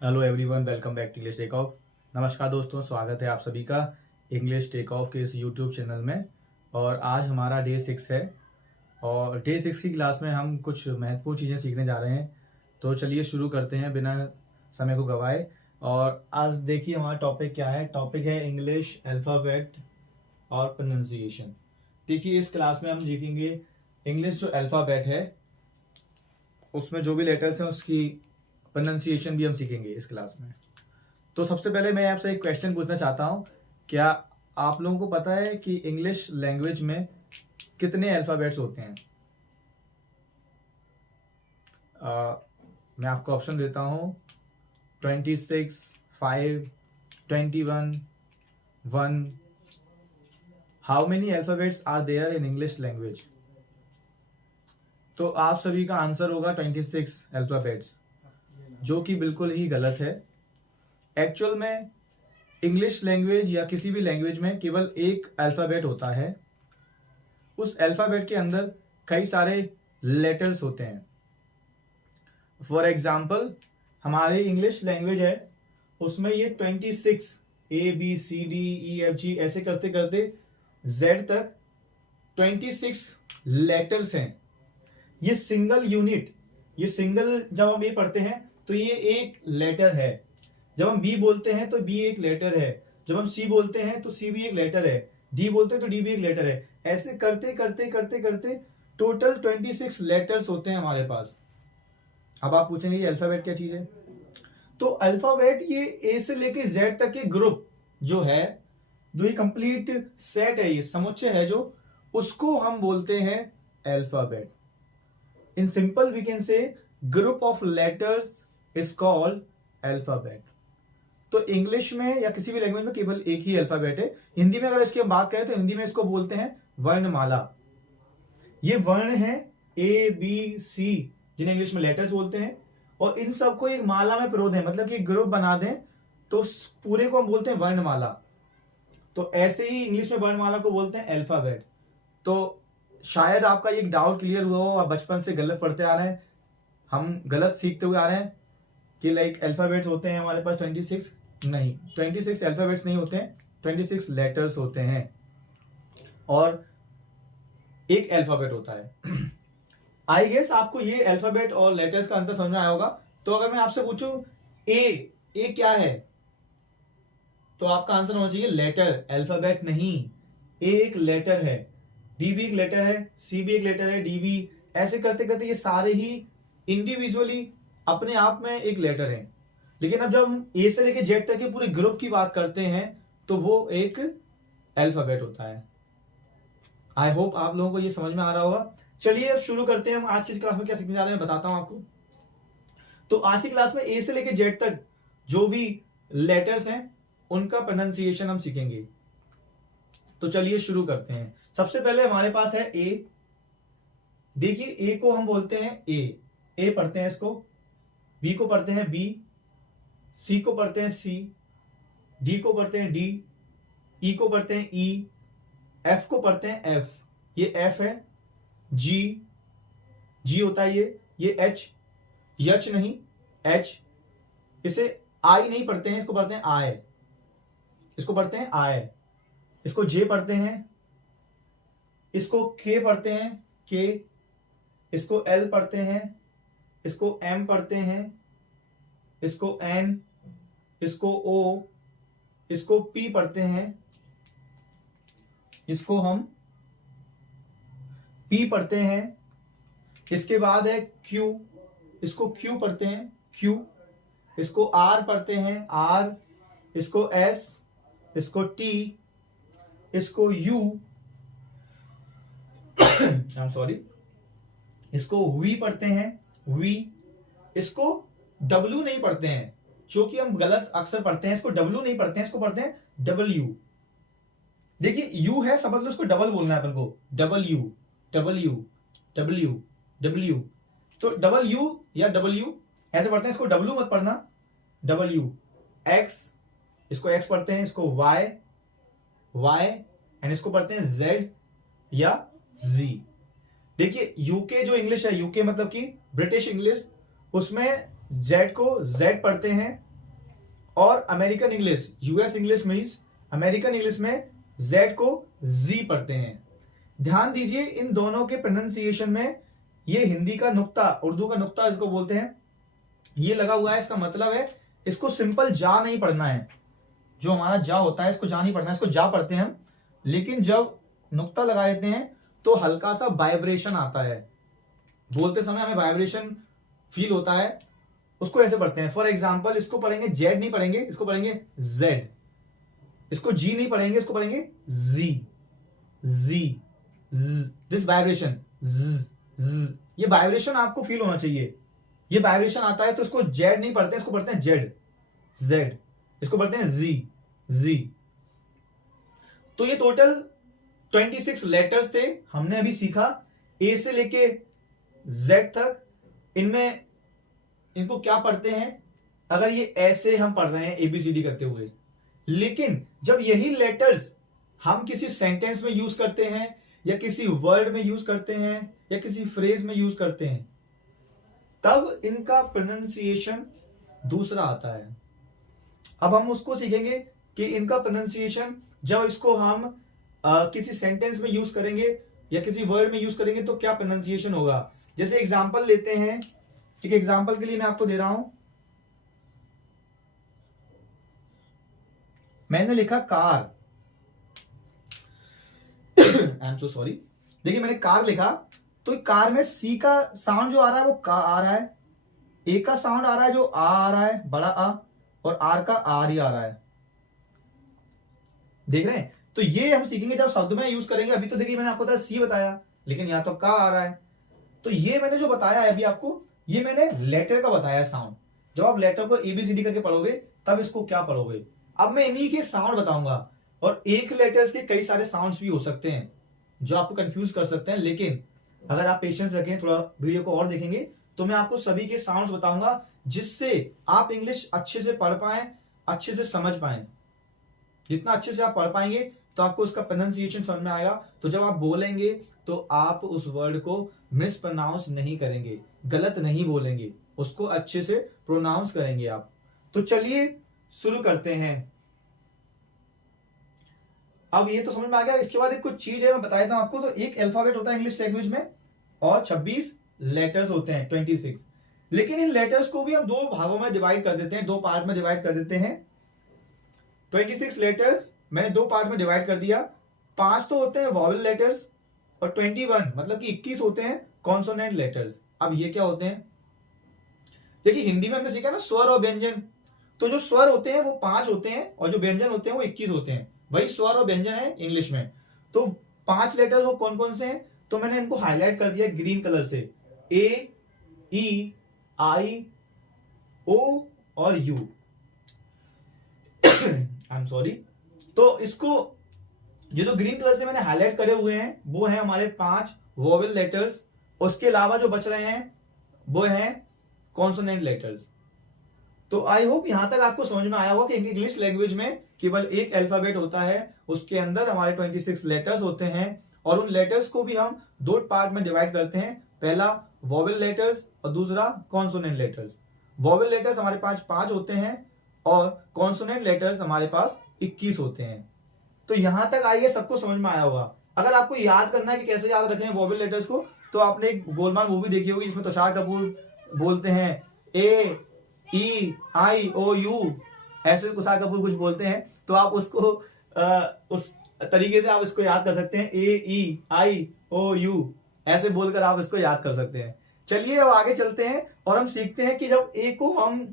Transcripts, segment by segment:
Hello everyone, welcome back to English take off. नमस्कार दोस्तों, स्वागत है आप सभी का इंग्लिश टेक ऑफ के इस यूट्यूब चैनल में। और आज हमारा डे 6 है और डे 6 की क्लास में हम कुछ महत्वपूर्ण चीज़ें सीखने जा रहे हैं। तो चलिए शुरू करते हैं बिना समय को गवाए। और आज देखिए हमारा टॉपिक क्या है। टॉपिक है इंग्लिश अल्फ़ाबेट और प्रोनाउंसिएशन। देखिए इस क्लास में हम सीखेंगे इंग्लिश जो अल्फ़ाबेट है उसमें जो भी लेटर्स हैं उसकी प्रोनाउंसिएशन भी हम सीखेंगे इस क्लास में। तो सबसे पहले मैं आपसे एक क्वेश्चन पूछना चाहता हूं, क्या आप लोगों को पता है कि इंग्लिश लैंग्वेज में कितने अल्फाबेट्स होते हैं? मैं आपको ऑप्शन देता हूं 26, 5, 21, 1। How many alphabets are there in English language? तो आप सभी का आंसर होगा 26 अल्फाबेट्स, जो कि बिल्कुल ही गलत है। एक्चुअल में इंग्लिश लैंग्वेज या किसी भी लैंग्वेज में केवल एक अल्फ़ाबेट होता है। उस अल्फ़ाबेट के अंदर कई सारे लेटर्स होते हैं। फॉर एग्जाम्पल हमारी इंग्लिश लैंग्वेज है, उसमें ये 26 ABCDEFG ऐसे करते करते Z तक 26 लेटर्स हैं। ये सिंगल यूनिट, ये सिंगल जब हम ये पढ़ते हैं तो ये एक लेटर है। जब हम बी बोलते हैं तो बी एक लेटर है। जब हम सी बोलते हैं तो सी भी एक लेटर है। डी बोलते हैं तो डी भी एक लेटर है। ऐसे करते करते करते करते टोटल 26 लेटर्स होते हैं हमारे पास। अब आप पूछेंगे ये अल्फाबेट क्या चीज है? तो अल्फाबेट ये ए से लेके जेड तक के ग्रुप जो है, जो ये कंप्लीट सेट है, ये समुच्चय है जो, उसको हम बोलते हैं alphabet. In simple we can say group of letters is called alphabet. तो इंग्लिश में या किसी भी लैंग्वेज में केवल एक ही अल्फाबेट है। हिंदी में अगर इसकी हम बात करें तो हिंदी में इसको बोलते हैं वर्णमाला। ये वर्ण है A B C, जिन्हें इंग्लिश में लेटर्स बोलते हैं, और इन सबको एक माला में पिरो दें, मतलब कि ग्रुप बना दें, तो पूरे को हम बोलते हैं वर्णमाला। तो ऐसे ही इंग्लिश में वर्णमाला को बोलते हैं अल्फाबेट। तो शायद आपका ये डाउट क्लियर हुआ हो, आप बचपन से गलत पढ़ते आ रहे हैं, हम गलत सीखते हुए आ रहे हैं कि लाइक अल्फाबेट्स होते हैं हमारे पास 26। नहीं, 26 अल्फाबेट्स नहीं होते हैं, 26 लेटर्स होते हैं और एक अल्फाबेट होता है। आई गेस आपको ये अल्फाबेट और लेटर्स का अंतर समझ में आया होगा। तो अगर मैं आपसे पूछूं ए क्या है, तो आपका आंसर होना चाहिए लेटर, अल्फाबेट नहीं। ए एक लेटर है, बी भी एक लेटर है, सी भी एक लेटर है, डी भी। ऐसे करते करते ये सारे ही इंडिविजुअली अपने आप में एक लेटर है। लेकिन अब जब हम ए से लेके जेड तक के पूरे ग्रुप की बात करते हैं तो वो एक अल्फाबेट होता है। आई होप आप लोगों को ये समझ में आ रहा होगा। चलिए अब शुरू करते हैं। हम आज की क्लास में क्या सीखने जा रहे हैं बताता हूं आपको। तो आज की क्लास में ए से लेके जेड तक जो भी लेटर्स हैं उनका प्रोनाउंसिएशन हम सीखेंगे। तो चलिए शुरू करते हैं। सबसे पहले हमारे पास है ए। देखिए ए को हम बोलते हैं ए पढ़ते हैं इसको, बी को पढ़ते हैं बी, सी को पढ़ते हैं सी, डी को पढ़ते हैं डी, ई को पढ़ते हैं ई, एफ को पढ़ते हैं एफ, ये एफ है। जी होता है ये एच, यच नहीं एच। इसे आई नहीं पढ़ते हैं, इसको पढ़ते हैं आई, इसको पढ़ते हैं आई। इसको जे पढ़ते हैं, इसको के पढ़ते हैं के, इसको एल पढ़ते हैं, इसको एम पढ़ते हैं, इसको एन, इसको ओ, इसको पी पढ़ते हैं, इसको हम पी पढ़ते हैं। इसके बाद है क्यू, इसको क्यू पढ़ते हैं क्यू, इसको आर पढ़ते हैं आर, इसको एस, इसको टी, इसको यू सॉरी, इसको वी पढ़ते हैं वी, इसको डब्ल्यू नहीं पढ़ते हैं, जो कि हम गलत अक्सर पढ़ते हैं। इसको डब्ल्यू नहीं पढ़ते हैं, इसको पढ़ते हैं डब्ल्यू। देखिए यू है, समझ लो, इसको डबल बोलना है अपन को, डब्ल्यू डब्ल्यू डब्ल्यू डब्ल्यू। तो डब्ल्यू या डब्ल्यू ऐसे पढ़ते हैं, इसको डब्ल्यू मत पढ़ना, डब्ल्यू। एक्स, इसको एक्स पढ़ते हैं, इसको वाई वाई, एंड इसको पढ़ते हैं जेड या जी। देखिए यूके जो इंग्लिश है, यूके मतलब कि ब्रिटिश इंग्लिश, उसमें जेड को जेड पढ़ते हैं और American English, US English means American English में जेड को जी पढ़ते हैं। ध्यान दीजिए इन दोनों के प्रोनाउंसिएशन में ये हिंदी का नुक्ता, उर्दू का नुक्ता इसको बोलते हैं, ये लगा हुआ है। इसका मतलब है इसको सिंपल जा नहीं पढ़ना है, जो हमारा जा होता है इसको जा नहीं पढ़ना है, इसको जा पढ़ते हैं हम। लेकिन जब नुक्ता लगा देते हैं तो हल्का सा वाइब्रेशन आता है, बोलते समय हमें वाइब्रेशन फील होता है, उसको ऐसे पढ़ते हैं। फॉर एग्जाम्पल इसको पढ़ेंगे जेड नहीं पढ़ेंगे, इसको पढ़ेंगे जेड। इसको जी नहीं पढ़ेंगे, इसको पढ़ेंगे जी जी। दिस वाइब्रेशन, ये वाइब्रेशन आपको फील होना चाहिए। ये वाइब्रेशन आता है तो इसको जेड नहीं पढ़ते, इसको पढ़ते हैं जेड जेड, इसको पढ़ते हैं जी जी। तो ये टोटल 26 लेटर्स थे, हमने अभी सीखा ए से लेके जेड तक। इनमें इनको क्या पढ़ते हैं, अगर ये ऐसे हम पढ़ रहे हैं एबीसीडी करते हुए, लेकिन जब यही लेटर्स हम किसी सेंटेंस में यूज करते हैं या किसी वर्ड में यूज करते हैं या किसी फ्रेज में यूज करते हैं, तब इनका प्रोनाउंसिएशन दूसरा आता है। अब हम उसको सीखेंगे कि इनका प्रोनाउंसिएशन जब इसको हम किसी सेंटेंस में यूज करेंगे या किसी वर्ड में यूज करेंगे तो क्या प्रोनाउंसिएशन होगा। जैसे एग्जांपल लेते हैं, एक एग्जांपल के लिए मैं आपको दे रहा हूं, मैंने लिखा car, I am so sorry. देखिए मैंने कार लिखा तो कार में सी का साउंड जो आ रहा है वो का आ रहा है, ए का साउंड आ रहा है जो आ रहा है बड़ा आ, और आर का आर ही आ रहा है। देख रहे हैं, तो ये हम सीखेंगे जब शब्द में यूज करेंगे। अभी तो देखिए मैंने आपको सी बताया, लेकिन यहां तो का आ रहा है। तो ये मैंने जो बताया है अभी आपको, ये मैंने लेटर का बताया साउंड। जब आप लेटर को एबीसीडी करके पढ़ोगे तब इसको क्या पढ़ोगे। अब मैं इन्हीं के साउंड बताऊंगा, और एक लेटर्स के कई सारे साउंड्स भी हो सकते हैं जो आपको कंफ्यूज कर सकते हैं। लेकिन अगर आप पेशेंस रखें, थोड़ा वीडियो को और देखेंगे, तो मैं आपको सभी के साउंड्स बताऊंगा, जिससे आप इंग्लिश अच्छे से पढ़ पाएं, अच्छे से समझ पाएं। जितना अच्छे से आप पढ़ पाएंगे तो आपको उसका प्रोनाउंसिएशन समझ में आएगा। तो जब आप बोलेंगे तो आप उस वर्ड को मिस प्रोनाउंस नहीं करेंगे, गलत नहीं बोलेंगे, उसको अच्छे से प्रोनाउंस करेंगे आप। तो चलिए शुरू करते हैं। अब ये तो समझ में आ गया। इसके बाद एक कुछ चीज है मैं बता देता हूं आपको। तो एक अल्फाबेट होता है इंग्लिश लैंग्वेज में और 26 लेटर्स होते हैं, 26। लेकिन इन लेटर्स को भी हम दो भागों में डिवाइड कर देते हैं, दो पार्ट में डिवाइड कर देते हैं। 26 लेटर्स मैंने दो पार्ट में डिवाइड कर दिया। 5 तो होते हैं वॉवेल लेटर्स और 21 मतलब कि 21 होते हैं कॉन्सोनेंट लेटर्स। अब ये क्या होते हैं, देखिए हिंदी में हमने सीखा ना स्वर और व्यंजन। तो जो स्वर होते हैं वो 5 होते हैं और जो व्यंजन होते हैं वो 21 होते हैं। वही स्वर और व्यंजन है इंग्लिश में। तो 5 लेटर्स वो कौन कौन से हैं, तो मैंने इनको हाईलाइट कर दिया ग्रीन कलर से, ए, ई, आई, ओ और यू। I am sorry. तो इसको ये जो ग्रीन कलर से मैंने हाईलाइट करे हुए हैं वो है हमारे 5 वोवेल लेटर्स। उसके अलावा जो बच रहे हैं वो हैं कॉन्सोनेंट लेटर्स। तो आई होप यहां तक आपको समझ में आया होगा कि इंग्लिश लैंग्वेज में केवल एक अल्फाबेट होता है, उसके अंदर हमारे 26 लेटर्स होते हैं और उन लेटर्स को भी हम दो पार्ट में डिवाइड करते हैं। पहला वोवेल लेटर्स और दूसरा कॉन्सोनेंट लेटर्स। वोवेल लेटर्स हमारे पास 5 होते हैं और कॉन्सोनेंट लेटर्स हमारे पास 21 होते हैं। तो यहां तक आइए सबको समझ में आया होगा। अगर आपको याद करना है कि कैसे याद रखें वोवेल लेटर्स को, तो आपने एक गोलमाल मूवी देखी होगी जिसमें तुषार कपूर बोलते हैं ए, ई, आई, ओ, यू, ऐसे तुषार कपूर कुछ बोलते हैं। तो आप उसको उस तरीके से आप इसको याद कर सकते हैं, ए, ई, आई, ओ, यू, ऐसे बोलकर आप इसको याद कर सकते हैं। चलिए अब आगे चलते हैं और हम सीखते हैं कि जब ए को हम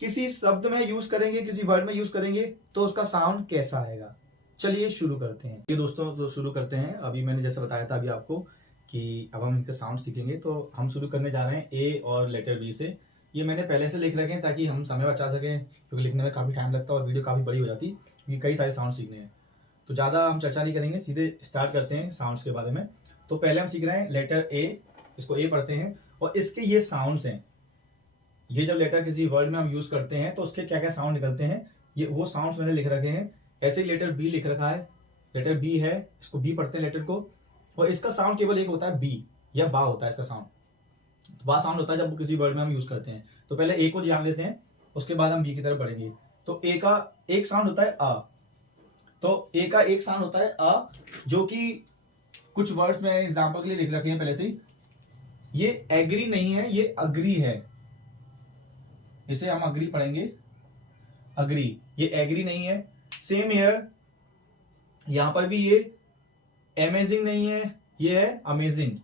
किसी शब्द में यूज करेंगे, किसी वर्ड में यूज करेंगे, तो उसका साउंड कैसा आएगा। चलिए शुरू करते हैं। ये दोस्तों तो शुरू करते हैं। अभी मैंने जैसे बताया था अभी आपको कि अब हम इनके साउंड सीखेंगे। तो हम शुरू करने जा रहे हैं ए और लेटर बी से। ये मैंने पहले से लिख रखे हैं ताकि हम समय बचा सकें, क्योंकि लिखने में काफ़ी टाइम लगता है और वीडियो काफ़ी बड़ी हो जाती, क्योंकि कई सारे साउंड सीखने हैं। तो ज़्यादा हम चर्चा नहीं करेंगे, सीधे स्टार्ट करते हैं साउंड्स के बारे में। तो पहले हम सीख रहे हैं लेटर ए, इसको ए पढ़ते हैं और इसके ये साउंड्स हैं। ये जब लेटर किसी वर्ड में हम यूज़ करते हैं तो उसके क्या क्या साउंड निकलते हैं, ये वो साउंड्स मैंने लिख रखे हैं। ऐसे ही लेटर बी लिख रखा है, लेटर बी है, इसको बी पढ़ते हैं लेटर को, और इसका साउंड केवल एक होता है बी या बा होता है इसका साउंड। तो बा साउंड होता है जब किसी वर्ड में हम यूज करते हैं। तो पहले ए को जान लेते हैं, उसके बाद हम बी की तरफ बढ़ेंगे। तो ए का एक साउंड होता है अ, तो ए का एक साउंड होता है अ, जो कि कुछ वर्ड्स में एग्जांपल के लिए लिख रखे हैं पहले से ही। ये एग्री नहीं है, ये अग्री है, इसे हम अग्री पढ़ेंगे, अग्री, ये एग्री नहीं है। सेम हियर, यहां पर भी ये अमेजिंग नहीं है, ये है अमेजिंग,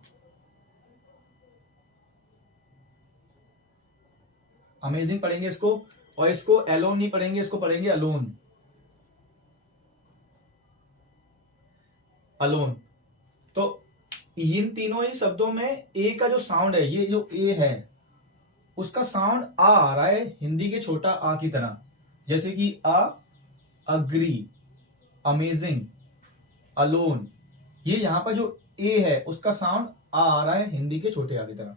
अमेजिंग पढ़ेंगे इसको। और इसको अलोन नहीं पढ़ेंगे, इसको पढ़ेंगे अलोन, अलोन। तो इन तीनों ही शब्दों में ए का जो साउंड है, ये जो ए है उसका साउंड आ रहा है हिंदी के छोटा आ की तरह, जैसे कि अग्री, अमेजिंग, अलोन। ये यहां पर जो ए है उसका साउंड आ रहा है हिंदी के छोटे आ की तरह।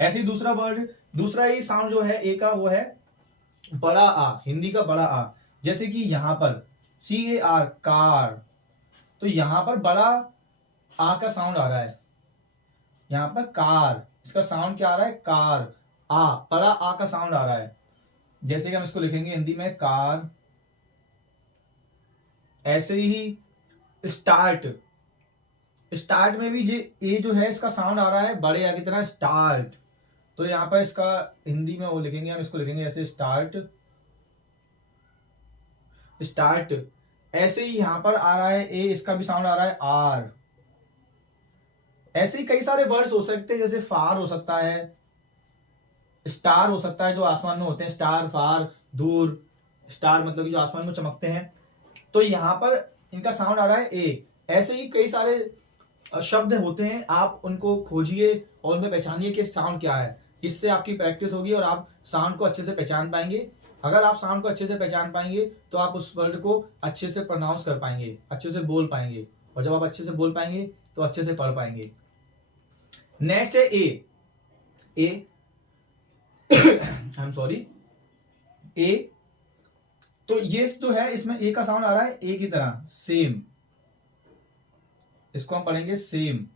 ऐसे ही दूसरा वर्ड, दूसरा ही साउंड जो है ए का, वो है बड़ा आ, हिंदी का बड़ा आ। जैसे कि यहां पर CAR, कार, तो यहां पर बड़ा आ का साउंड आ रहा है, यहां पर कार, इसका साउंड क्या आ रहा है, कार, आ, बड़ा आ का साउंड आ रहा है। जैसे कि हम इसको लिखेंगे हिंदी में कार। ऐसे ही स्टार्ट, स्टार्ट में भी ये ए जो है इसका साउंड आ रहा है बड़े आ की तरह, स्टार्ट। तो यहां पर इसका हिंदी में वो लिखेंगे, हम इसको लिखेंगे ऐसे स्टार्ट, स्टार्ट। ऐसे ही यहां पर आ रहा है ए, इसका भी साउंड आ रहा है आर। ऐसे ही कई सारे वर्ड्स हो सकते हैं, जैसे फार हो सकता है, स्टार हो सकता है, जो आसमान में होते हैं, स्टार, फार, दूर, स्टार मतलब कि जो आसमान में चमकते हैं। तो यहां पर इनका साउंड आ रहा है ए। ऐसे ही कई सारे शब्द होते हैं, आप उनको खोजिए और उनमें पहचानिए कि साउंड क्या है। इससे आपकी प्रैक्टिस होगी और आप साउंड को अच्छे से पहचान पाएंगे। अगर आप साउंड को अच्छे से पहचान पाएंगे तो आप उस वर्ड को अच्छे से प्रोनाउंस कर पाएंगे, अच्छे से बोल पाएंगे, और जब आप अच्छे से बोल पाएंगे तो अच्छे से पढ़ पाएंगे। नेक्स्ट है ए, ए आई एम सॉरी, ए। तो ये जो है इसमें ए का साउंड आ रहा है ए की तरह, सेम, इसको हम पढ़ेंगे सेम।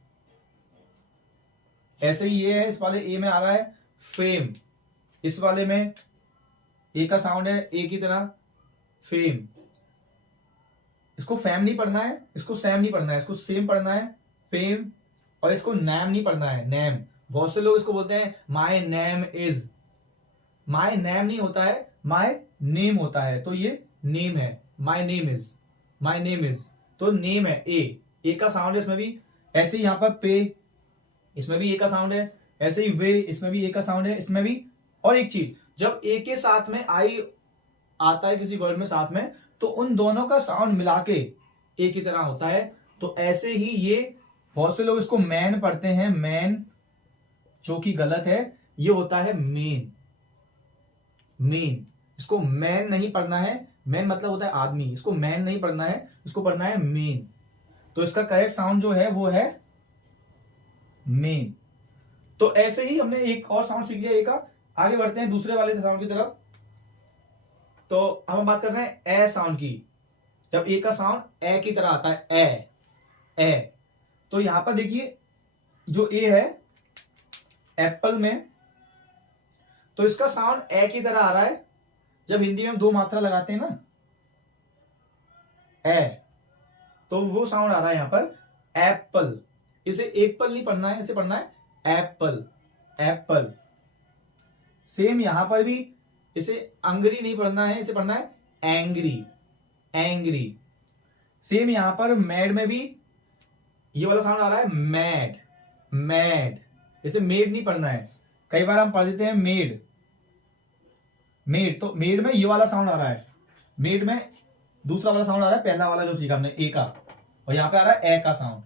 ऐसे ही ये है, इस वाले ए में आ रहा है फेम, इस वाले में ए का साउंड है ए की तरह, फेम। इसको फैम नहीं पढ़ना है, इसको सैम नहीं पढ़ना है, इसको सेम पढ़ना है, फेम। और इसको नैम नहीं पढ़ना है, नैम। बहुत से लोग इसको बोलते हैं my name is, my name नहीं होता है, माई नेम होता है। तो ये नेम है, my name is, my name is, तो नेम है ए का साउंड है इसमें भी। ऐसे ही यहां पर पे, इसमें भी ए का साउंड है। ऐसे ही वे, इसमें भी ए का साउंड है, इसमें भी। और एक चीज, जब ए के साथ में आई आता है किसी वर्ड में साथ में, तो उन दोनों का साउंड मिला के ए की तरह होता है। तो ऐसे ही ये, बहुत से लोग इसको मैन पढ़ते हैं, मैन, जो कि गलत है, ये होता है मेन, मेन। इसको मैन नहीं पढ़ना है, मैन मतलब होता है आदमी, इसको मैन नहीं पढ़ना है, इसको पढ़ना है मेन। तो इसका करेक्ट साउंड जो है वो है मेन। तो ऐसे ही हमने एक और साउंड सीख लिया ए का। आगे बढ़ते हैं दूसरे वाले साउंड की तरफ। तो हम बात कर रहे हैं ए साउंड की। जब ए का साउंड ए की तरह आता है, ए, तो यहां पर देखिए जो ए है एप्पल में, तो इसका साउंड ए की तरह आ रहा है। जब हिंदी में हम दो मात्रा लगाते हैं ना, ए, तो वो साउंड आ रहा है यहां पर एप्पल। इसे एप्पल नहीं पढ़ना है, इसे पढ़ना है एप्पल, एप्पल। सेम यहां पर भी इसे अंग्री नहीं पढ़ना है, इसे पढ़ना है एंग्री, एंग्री। सेम यहां पर मैड में भी ये वाला साउंड आ रहा है मैड, मैड। इसे मेड नहीं पढ़ना है, कई बार हम पढ़ देते हैं मेड, मेड। तो मेड में ये वाला साउंड आ रहा है, मेड में दूसरा वाला साउंड आ रहा है, पहला वाला जो सीखा हमने ए का, और यहां पे आ रहा है ए का साउंड।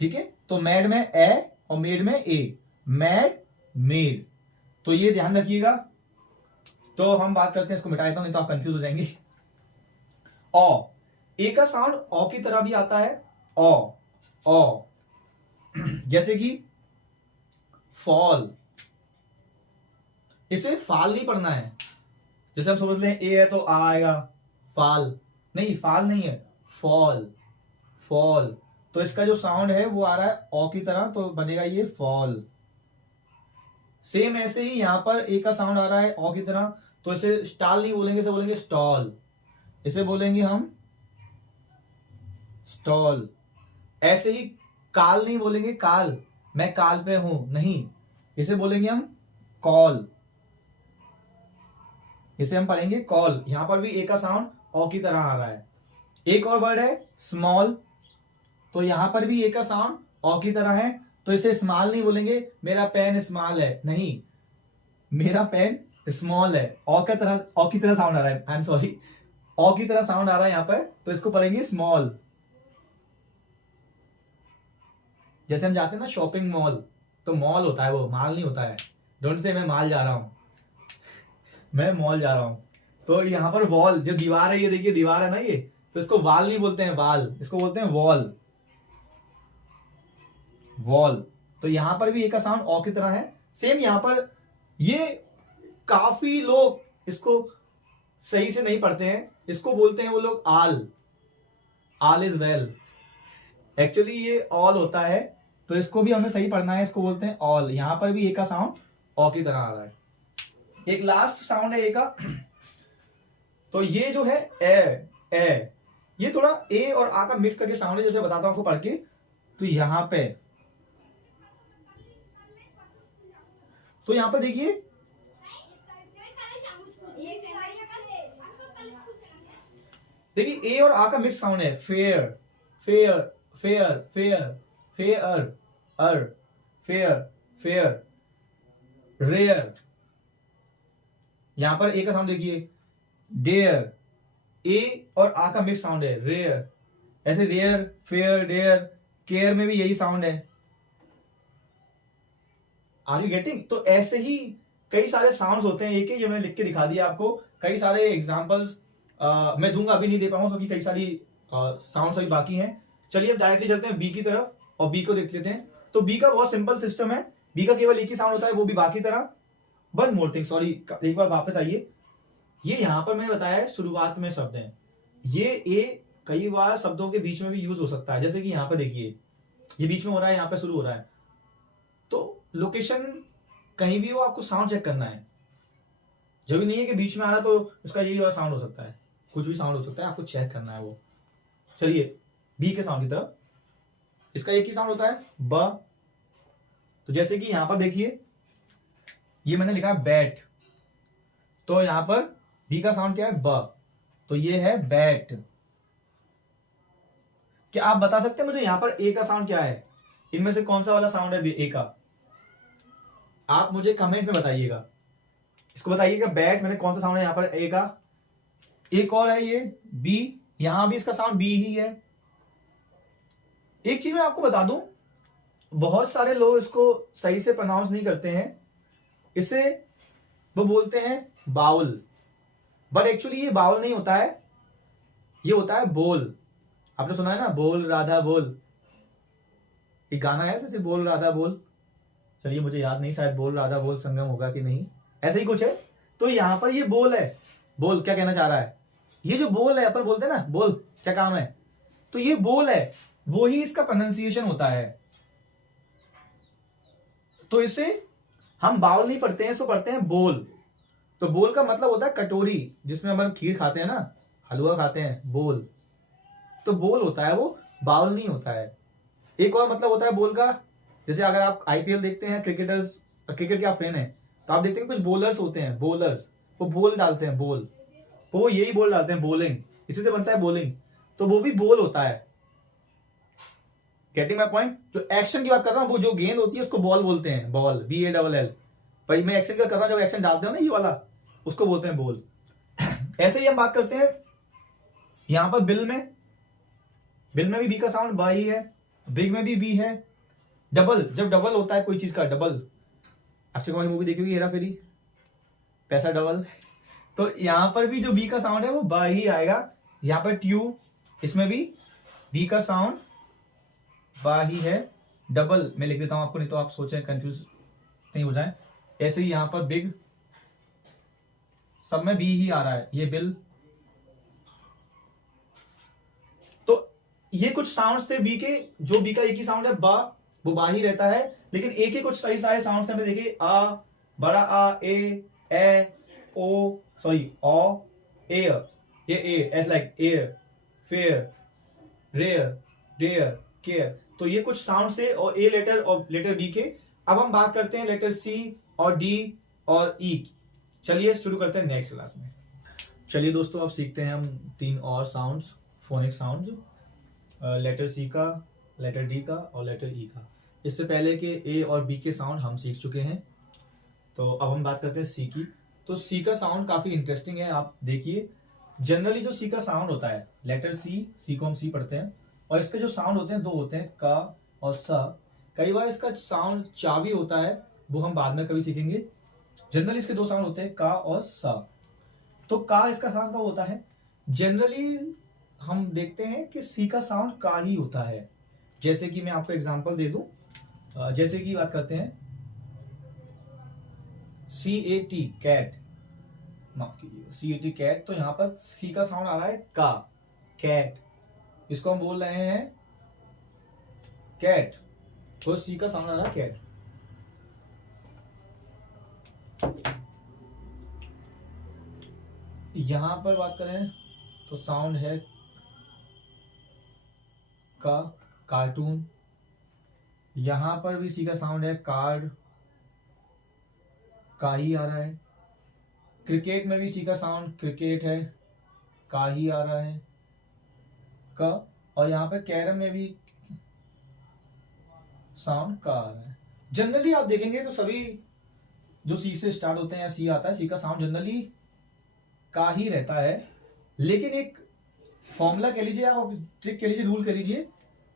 ठीक है, तो मैड में ए और मेड में ए, मैड, मेड। तो ये ध्यान रखिएगा। तो हम बात करते हैं, इसको मिटा देता हूं नहीं तो आप कंफ्यूज हो जाएंगे। ओ, ए का साउंड ओ की तरह भी आता है, ओ, जैसे कि फॉल, इसे फाल नहीं पढ़ना है। जैसे हम समझ लें ए है तो आ आएगा, फाल नहीं, फाल नहीं है, फॉल, फॉल। तो इसका जो साउंड है वो आ रहा है ओ की तरह, तो बनेगा ये फॉल। सेम ऐसे ही यहां पर ए का साउंड आ रहा है ओ की तरह, तो इसे स्टॉल नहीं बोलेंगे, इसे बोलेंगे स्टॉल। इसे बोलेंगे हम स्टॉल। ऐसे ही काल नहीं बोलेंगे, काल मैं काल पे हूं, नहीं, इसे बोलेंगे हम कॉल। इसे हम पढ़ेंगे कॉल। यहां पर भी ए का साउंड ओ की तरह आ रहा है। एक और वर्ड है स्मॉल, तो यहां पर भी ए का साउंड ओ की तरह है, तो इसे स्मॉल नहीं बोलेंगे, मेरा पेन स्मॉल है, नहीं, मेरा पेन स्मॉल है। ओ की तरह साउंड आ रहा है, आई एम सॉरी, ओ की तरह साउंड आ रहा है यहां पर, तो इसको पढ़ेंगे स्मॉल। जैसे हम जाते हैं ना शॉपिंग मॉल, तो मॉल होता है, वो माल नहीं होता है। डोंट से मैं माल जा रहा हूं, मैं मॉल जा रहा हूं। तो यहां पर वॉल, जो दीवार है, ये देखिए दीवार है ना ये, तो इसको वाल नहीं बोलते हैं, वाल, इसको बोलते हैं वॉल, वॉल। तो यहां पर भी एक का साउंड ओ की तरह है। सेम यहां पर ये काफी लोग इसको सही से नहीं पढ़ते हैं, इसको बोलते हैं वो लोग आल, आल इज वेल। एक्चुअली ये ऑल होता है, तो इसको भी हमें सही पढ़ना है, इसको बोलते हैं ऑल। यहां पर भी ए का साउंड ओ की तरह आ रहा है। एक लास्ट साउंड है ए का, तो ये जो है ए, ये थोड़ा ए और आ का मिक्स करके साउंड है, जैसे बताता हूं आपको पढ़ के। तो यहां पे, तो यहां पर देखिए, देखिए ए और आ का मिक्स साउंड है, fair, fair, fair, fair, fair, अर, फेयर, फेयर, रेयर। यहां पर ए का साउंड देखिए, डेयर, ए और आ का मिक्स साउंड है, रेयर। ऐसे रेयर, फेयर, डेयर, केयर में भी यही साउंड है। Are you getting? तो ऐसे ही कई सारे साउंड्स होते हैं एक, जो मैंने लिख के दिखा दिया आपको। कई सारे एग्जांपल्स मैं दूंगा, अभी नहीं दे पाऊंगा क्योंकि कई सारी साउंड्स अभी बाकी हैं। चलिए अब डायरेक्टली चलते हैं बी की तरफ और बी को देख लेते हैं। तो बी का बहुत सिंपल सिस्टम है, बी का केवल एक ही साउंड होता है, वो भी बाकी तरह। वन मोर थिंग, सॉरी, एक बार वापस आइए। ये यहां पर मैंने बताया है शुरुआत में शब्द है, ये ए कई बार शब्दों के बीच में भी यूज हो सकता है। जैसे कि यहां पर देखिए, ये बीच में हो रहा है, यहां पर शुरू हो रहा है। तो लोकेशन कहीं भी हो, आपको साउंड चेक करना है। जब भी नहीं है कि बीच में आ रहा तो उसका यही वाला साउंड हो सकता है, कुछ भी साउंड हो सकता है, आपको चेक करना है वो। चलिए बी के साउंड की तरफ, इसका एक ही साउंड होता है, ब। तो जैसे कि यहां पर देखिए, ये मैंने लिखा है बैट, तो यहां पर बी का साउंड क्या है, ब, तो ये है बैट। क्या आप बता सकते हैं मुझे यहां पर ए का साउंड क्या है? इनमें से कौन सा वाला साउंड है ए का? आप मुझे कमेंट में बताइएगा, इसको बताइएगा। बैट मैंने कौन सा साउंड है यहां पर ए का? एक और है ये बी, यहां भी इसका साउंड बी ही है। एक चीज मैं आपको बता दूं, बहुत सारे लोग इसको सही से प्रोनाउंस नहीं करते हैं, इसे वो बोलते हैं बाउल, बट एक्चुअली ये बाउल नहीं होता है, ये होता है बोल। आपने सुना है ना, बोल राधा बोल, एक गाना है जैसे बोल राधा बोल। चलिए मुझे याद नहीं, शायद बोल राधा बोल संगम होगा कि नहीं, ऐसा ही कुछ है। तो यहां पर ये बोल है, बोल क्या कहना चाह रहा है, ये जो बोल है, अपन बोलते हैं ना बोल क्या काम है, तो ये बोल है, वो ही इसका प्रोनाउंसिएशन होता है। तो इसे हम बाउल नहीं पढ़ते हैं, इसको पढ़ते हैं बोल। तो बोल का मतलब होता है कटोरी, जिसमें हम खीर खाते हैं ना, हलवा खाते हैं, बोल। तो बोल होता है वो, बाउल नहीं होता है। एक और मतलब होता है बोल का, जैसे अगर आप आईपीएल देखते हैं, क्रिकेटर्स, क्रिकेट के आप फैन हैं, तो आप देखते हैं कुछ बॉलर्स होते हैं, बॉलर्स, वो बोल डालते हैं, बोल, तो वो यही बोल डालते हैं, बोलिंग, इसी से बनता है बोलिंग, तो वो भी बोल होता है। Getting my point? जो एक्शन की बात कर रहा हूं, वो जो गेंद होती है उसको बॉल बोलते हैं, बॉल, BALL। पर मैं एक्शन की बात कर रहा हूं, जब एक्शन डालते हो ना ये वाला, उसको बोलते हैं बोल। ऐसे ही हम बात करते हैं यहां पर बिल में, बिल में भी बी का साउंड बा ही है, बिग में भी बी है। डबल, जब डबल होता है कोई चीज का, डबल, अक्षय कुमार की मूवी देखी होगी हेरा फेरी, पैसा डबल, तो यहां पर भी जो बी का साउंड है वो बा ही आएगा। यहां पर ट्यूब, इसमें भी बी का साउंड बा ही है। डबल मैं लिख देता हूं आपको, नहीं तो आप सोचें कंफ्यूज नहीं हो जाए। ऐसे ही यहां पर बिग, सब में बी ही आ रहा है, ये बिल। तो ये कुछ साउंड्स थे बी के, जो बी का एक ही साउंड है बा, वो बा ही रहता है। लेकिन एक ही कुछ सही सारे साउंड थे, देखिए आ, बड़ा आ, ए, ओ, सॉरी ऑ एयर, ये a as like air, fair, rare, dare, care, तो ये कुछ साउंड थे और ए लेटर और लेटर बी के। अब हम बात करते हैं लेटर सी और डी और ई की। चलिए शुरू करते हैं नेक्स्ट क्लास में। चलिए दोस्तों, अब सीखते हैं हम 3 और साउंड्स, फोनिक साउंड्स, लेटर सी का, लेटर डी का और लेटर ई का। इससे पहले के ए और बी के साउंड हम सीख चुके हैं, तो अब हम बात करते हैं सी की। तो सी का साउंड काफी इंटरेस्टिंग है। आप देखिए, जनरली जो सी का साउंड होता है, लेटर सी को हम सी पढ़ते हैं, और इसके जो साउंड होते हैं 2 होते हैं, का और सा। कई बार इसका साउंड चा भी होता है, वो हम बाद में कभी सीखेंगे। जनरली इसके 2 साउंड होते हैं, का और सा। तो का इसका साउंड का होता है, जनरली हम देखते हैं कि सी का साउंड का ही होता है। जैसे कि मैं आपको एग्जांपल दे दूं, जैसे कि बात करते हैं CAT कैट, माफ कीजिएगा, CAT कैट, तो यहां पर सी का साउंड आ रहा है का, कैट, इसको हम बोल रहे हैं कैट, तो सी का साउंड आ रहा है कैट। यहां पर बात करें तो साउंड है का, कार्टून। यहां पर भी सी का साउंड है कार्ड, का ही आ रहा है। क्रिकेट में भी सी का साउंड क्रिकेट है, का ही आ रहा है, का। और यहां पर कैरम में भी साउंड का आ रहा है। जनरली आप देखेंगे तो सभी जो सी से स्टार्ट होते हैं या सी आता है, सी का साउंड जनरली का ही रहता है। लेकिन एक फॉर्मूला कह लीजिए, आप ट्रिक कह लीजिए, रूल कह लीजिए,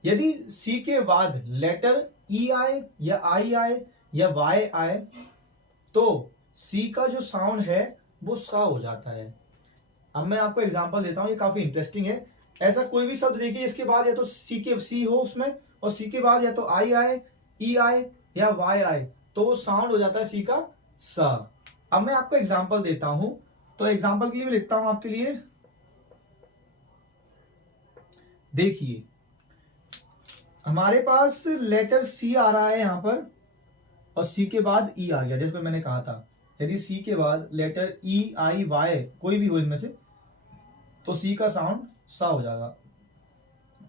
यदि सी के बाद लेटर ई आए या आई आए या वाई आए, तो सी का जो साउंड है वो सा हो जाता है। अब मैं आपको एग्जांपल देता हूं, ये काफी इंटरेस्टिंग है। ऐसा कोई भी शब्द देखिए, इसके बाद या तो सी हो उसमें, और सी के बाद या तो आई आए, ई आए या वाई आए, तो वो साउंड हो जाता है सी का सा। अब मैं आपको एग्जांपल देता हूं, तो एग्जांपल के लिए मैं लिखता हूं आपके लिए, देखिए हमारे पास लेटर सी आ रहा है यहां पर, और सी के बाद ई आ गया। जैसे मैंने कहा था, यदि सी के बाद लेटर ई आई वाई कोई भी हो इनमें से, तो सी का साउंड सा हो जाएगा।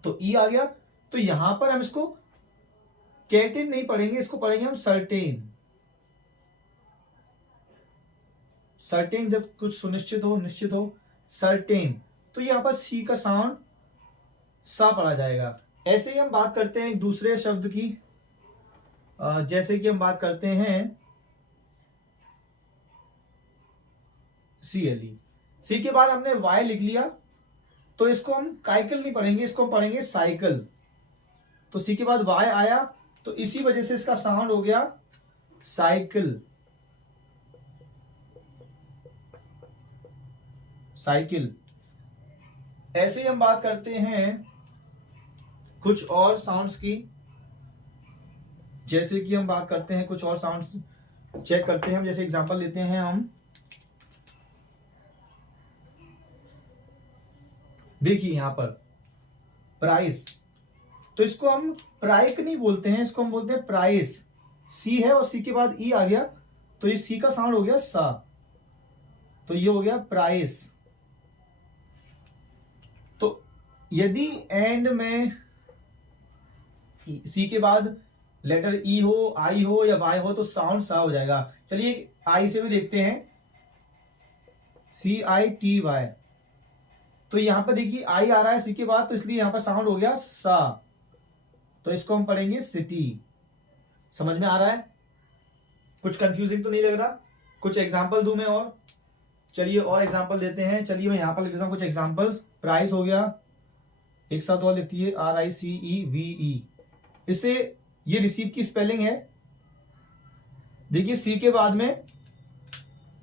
तो ई आ गया, तो यहां पर हम इसको कैटिन नहीं पढ़ेंगे, इसको पढ़ेंगे हम सर्टेन। सर्टेन, जब कुछ सुनिश्चित हो, निश्चित हो, सर्टेन, तो यहां पर सी का साउंड सा पढ़ा जाएगा। ऐसे ही हम बात करते हैं एक दूसरे शब्द की, जैसे कि हम बात करते हैं CLE। सी के बाद हमने वाई लिख लिया, तो इसको हम काइकल नहीं पढ़ेंगे, इसको हम पढ़ेंगे साइकिल। तो सी के बाद वाई आया, तो इसी वजह से इसका साउंड हो गया साइकिल, साइकिल। ऐसे ही हम बात करते हैं कुछ और साउंड्स की, जैसे कि हम बात करते हैं कुछ और साउंड्स चेक करते हैं हम। जैसे एग्जांपल लेते हैं हम, देखिए यहां पर प्राइस, तो इसको हम प्राइक नहीं बोलते हैं, इसको हम बोलते हैं प्राइस। सी है और सी के बाद ई आ गया, तो ये सी का साउंड हो गया सा, तो ये हो गया प्राइस। तो यदि एंड में सी के बाद लेटर ई हो, आई हो या वाई हो, तो साउंड सा हो जाएगा। चलिए आई से भी देखते हैं, CITY, तो यहां पर देखिए आई आ रहा है सी के बाद, तो इसलिए यहां पर साउंड हो गया सा, तो इसको हम पढ़ेंगे सिटी। समझ में आ रहा है? कुछ कंफ्यूजिंग तो नहीं लग रहा? कुछ एग्जांपल दूं मैं और? चलिए और एग्जांपल देते हैं। चलिए मैं यहां पर लिख देता हूं कुछ एग्जांपल्स। प्राइस हो गया, एक साथ और लिखती है RICEVE। इससे ये रिसीव की स्पेलिंग है। देखिए सी के बाद में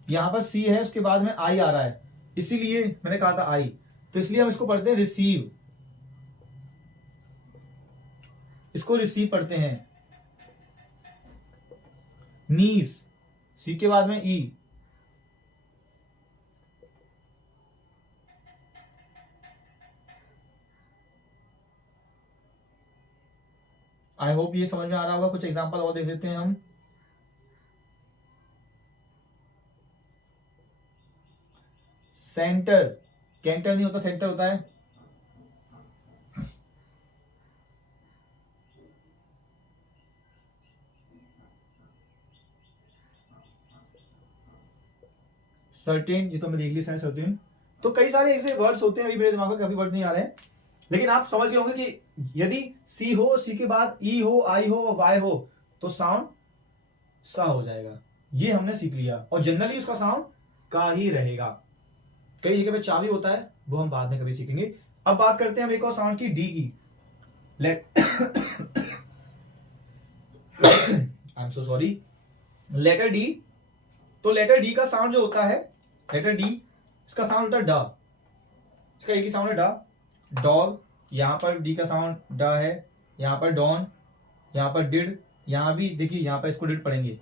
यहां पर सी है, उसके बाद में आई आ रहा है, इसीलिए मैंने कहा था आई, तो इसलिए हम इसको पढ़ते हैं रिसीव, इसको रिसीव पढ़ते हैं। नीस, सी के बाद में ई, आई होप ये समझ में आ रहा होगा। कुछ एग्जांपल और देख लेते हैं हम। सेंटर, कैंटर नहीं होता, सेंटर होता है। सर्टेन, ये तो मैं देख ली सर्टेन। तो कई सारे ऐसे वर्ड्स होते हैं, अभी मेरे दिमाग में काफी वर्ड नहीं आ रहे हैं, लेकिन आप समझ गए होंगे कि यदि सी हो, सी के बाद ई हो, आई हो, वाई हो, तो साउंड सा हो जाएगा। ये हमने सीख लिया, और जनरली उसका साउंड का ही रहेगा। कई जगह पे चा भी होता है, वो हम बाद में कभी सीखेंगे। अब बात करते हैं हम एक और साउंड की, डी की। Let I am so sorry, letter D. तो लेटर डी का साउंड जो होता है, लेटर डी, इसका साउंड होता है डा। इसका एक ही साउंड है डा। डॉग, यहां पर डी का साउंड डा है। यहां पर डॉन, यहां पर डिड, यहां भी देखिए, यहां पर इसको डिड पढ़ेंगे।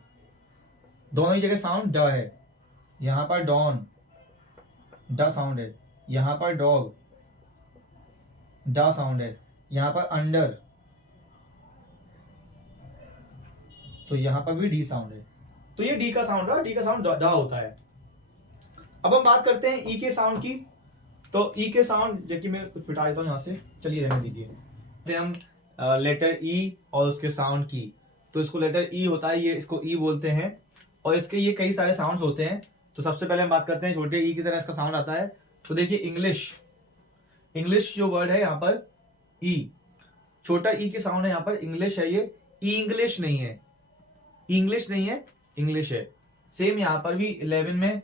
दोनों ही जगह साउंड डा है। यहां पर डॉन, डा साउंड है। यहां पर डॉग, डा साउंड है। यहां पर अंडर, तो यहां पर भी डी साउंड है। तो ये डी का साउंड रहा, डी का साउंड डा होता है। अब हम बात करते हैं ई के साउंड की। तो ई के साउंड, देखिए मैं कुछ मिटा देता हूं यहां से, चलिए रहने दीजिए। हम लेटर ई और उसके साउंड की, तो इसको लेटर ई होता है, ये इसको ई बोलते हैं, और इसके ये कई सारे साउंड्स होते हैं। तो सबसे पहले हम बात करते हैं छोटे ई की तरह इसका साउंड आता है। तो देखिए इंग्लिश, इंग्लिश जो वर्ड है यहाँ पर ई, छोटा ई के साउंड है यहाँ पर, इंग्लिश है ये, इंग्लिश नहीं है, इंग्लिश नहीं है, इंग्लिश है। सेम यहाँ पर भी 11 में,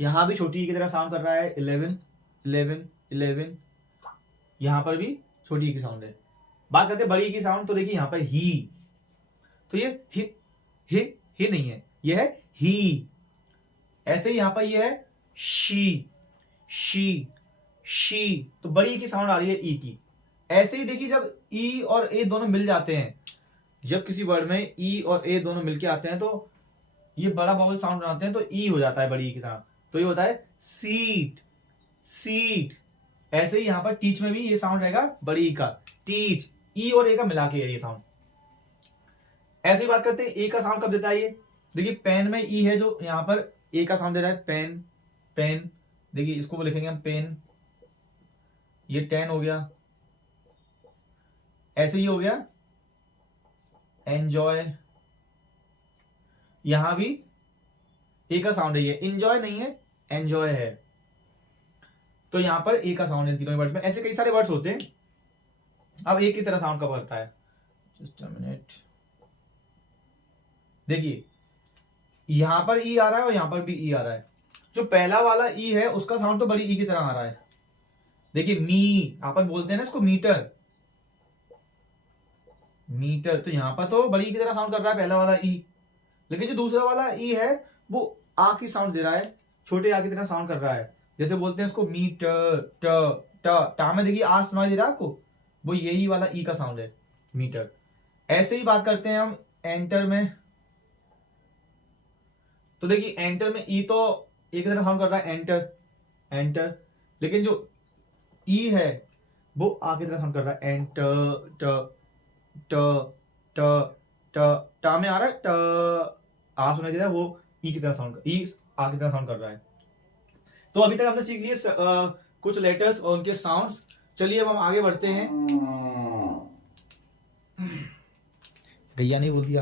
यहां भी छोटी ई की तरह साउंड कर रहा है, 11 11 11, यहां पर भी छोटी ई की साउंड है। बात करते हैं बड़ी ई की साउंड। तो देखिए यहां पर ही, तो ये ही नहीं है, ये है ही। ऐसे ही यहां पर ये है शी, शी, तो बड़ी ई की साउंड आ रही है ई की। ऐसे ही देखिए जब ई और ए दोनों मिल जाते हैं, जब किसी वर्ड में ई और ए दोनों मिलके आते हैं, तो ये बड़ा बाउल साउंड बनाते हैं, तो ई हो जाता है बड़ी ई की तरह। तो ये होता है सीट, सीट। ऐसे ही यहां पर टीच में भी ये साउंड रहेगा बड़ी ई का, टीच, ई और ए का मिला के है ये साउंड। ऐसे ही बात करते हैं ए का साउंड कब देता है ये। देखिए पेन में ई है जो यहां पर ए का साउंड दे रहा है, पेन, पेन। देखिए इसको वो लिखेंगे हम पेन, ये 10 हो गया। ऐसे ही हो गया एंजॉय, यहां भी ए का साउंड है, ये इंजॉय नहीं है, एंजॉय है। तो यहां पर ए का साउंड है तीनों वर्ड में। ऐसे कई सारे वर्ड्स होते हैं। अब एक ही तरह साउंड कब करता है, जस्ट अ मिनट। देखिए यहां पर ई आ रहा है और यहां पर भी ई आ रहा है। जो पहला वाला ई है उसका साउंड तो बड़ी ई की तरह आ रहा है। देखिए मी, अपन बोलते हैं ना इसको मीटर, मीटर। तो यहां पर तो बड़ी ई की तरह साउंड कर रहा है पहला वाला ई, लेकिन जो दूसरा वाला ई है वो आ की साउंड दे रहा है, छोटे आ की तरह साउंड कर रहा है। जैसे बोलते हैं इसको मीटर, ट टा में देखिए आ सुनाई दे रहा है आपको, वो यही वाला ई का साउंड है, मीटर। ऐसे ही बात करते हैं हम एंटर में। तो देखिए एंटर में ई तो एक तरह साउंड कर रहा है, एंटर, एंटर, लेकिन जो ई है वो आ की तरह साउंड कर रहा है, एंटर, ट ट ट ट टा में आ रहा है, ट आ सुनाई दे रहा है, वो ई की तरह साउंड, ई आ की तरह साउंड कर रहा है। तो अभी तक हमने सीख लिए कुछ लेटर्स और उनके साउंड्स। चलिए अब हम आगे बढ़ते हैं। गैया नहीं बोलती।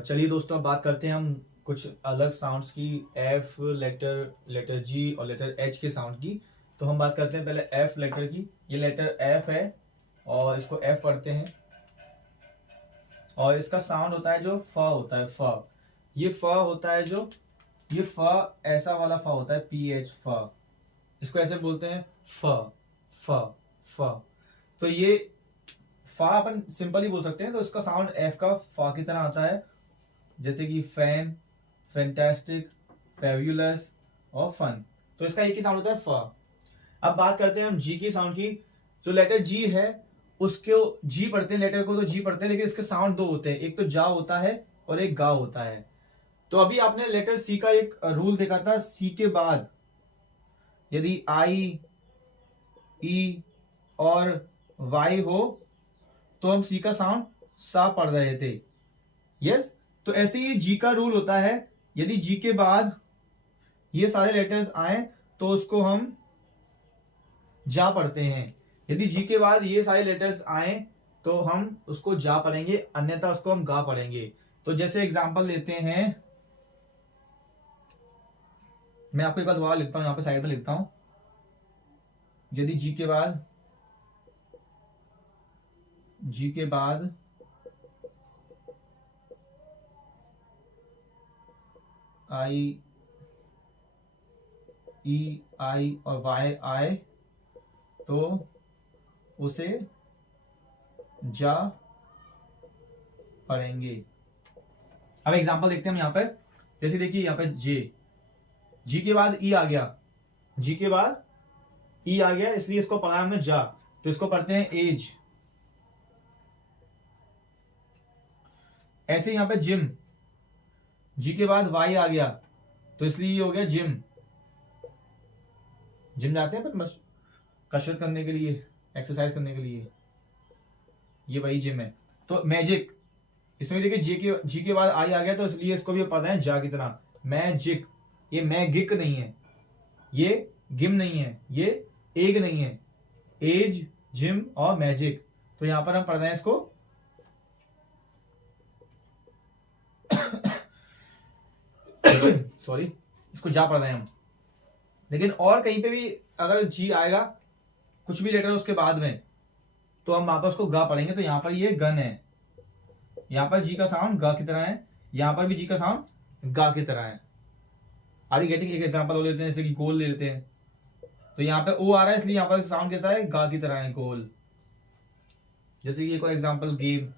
चलिए दोस्तों अब बात करते हैं हम कुछ अलग साउंड्स की, एफ लेटर, लेटर जी और लेटर एच के साउंड की। तो हम बात करते हैं पहले एफ लेटर की। ये लेटर एफ है और इसको एफ पढ़ते हैं, और इसका साउंड होता है जो फ होता है, फ। ये फ होता है जो, ये फ ऐसा वाला फ होता है, पी एच, फ। इसको ऐसे बोलते हैं फ, फ, फ। तो ये फा अपन सिंपल ही बोल सकते हैं। तो इसका साउंड एफ का फा की तरह आता है, जैसे कि फैन, फैंटास्टिक, फेब्युलस और फन। तो इसका एक ही साउंड होता है फा। अब बात करते हैं हम जी की साउंड की। जो लेटर जी है उसको जी पढ़ते हैं, लेटर को तो जी पढ़ते हैं, लेकिन इसके साउंड दो होते हैं, एक तो जा होता है और एक गा होता है। तो अभी आपने लेटर सी का एक रूल देखा था, सी के बाद यदि आई, ई और वाई हो तो हम सी का साउंड सा पढ़ रहे थे। यस, तो ऐसे ही जी का रूल होता है, यदि जी के बाद ये सारे लेटर्स आए तो उसको हम जा पढ़ते हैं। यदि जी के बाद ये सारे लेटर्स आए तो हम उसको जा पढ़ेंगे, अन्यथा उसको हम गा पढ़ेंगे। तो जैसे एग्जांपल लेते हैं, मैं आपको एक बार दोबारा लिखता हूं, यहां पे साइड में लिखता हूं। यदि जी के बाद आई, ई, आई और वाई आए तो उसे जा पढ़ेंगे। अब एग्जांपल देखते हैं हम यहां पर। जैसे देखिए यहां पर जी के बाद ई आ गया, जी के बाद ई आ गया, इसलिए इसको पढ़ा हमने जा, तो इसको पढ़ते हैं एज। ऐसे यहां पे जिम, जी के बाद वाई आ गया तो इसलिए ये हो गया जिम। जिम जाते हैं पर कसरत करने के लिए, एक्सरसाइज करने के लिए, ये वही जिम है। तो मैजिक, इसमें भी देखिए जी के बाद आई आ गया तो इसलिए इसको भी पता है जा की तरह, मैजिक। ये मैगिक नहीं है, ये गिम नहीं है, ये एग नहीं है, एज, जिम और मैजिक। तो यहां पर हम पढ़ रहे हैं इसको सॉरी, इसको जा पढ़ रहे हैं हम। लेकिन और कहीं पे भी अगर जी आएगा कुछ भी लेटर उसके बाद में, तो हम वापस को गा पढ़ेंगे। तो यहां पर ये गन है, यहां पर जी का साउंड गा की तरह है, यहां पर भी जी का साउंड गा की तरह है। Are you getting? एक एग्जांपल और लेते हैं, जैसे कि गोल ले लेते हैं। तो यहाँ पे ओ आ रहा है इसलिए यहाँ पर साउंड कैसा है, गा की तरह है, गोल। जैसे कि एक और एग्जांपल गेम,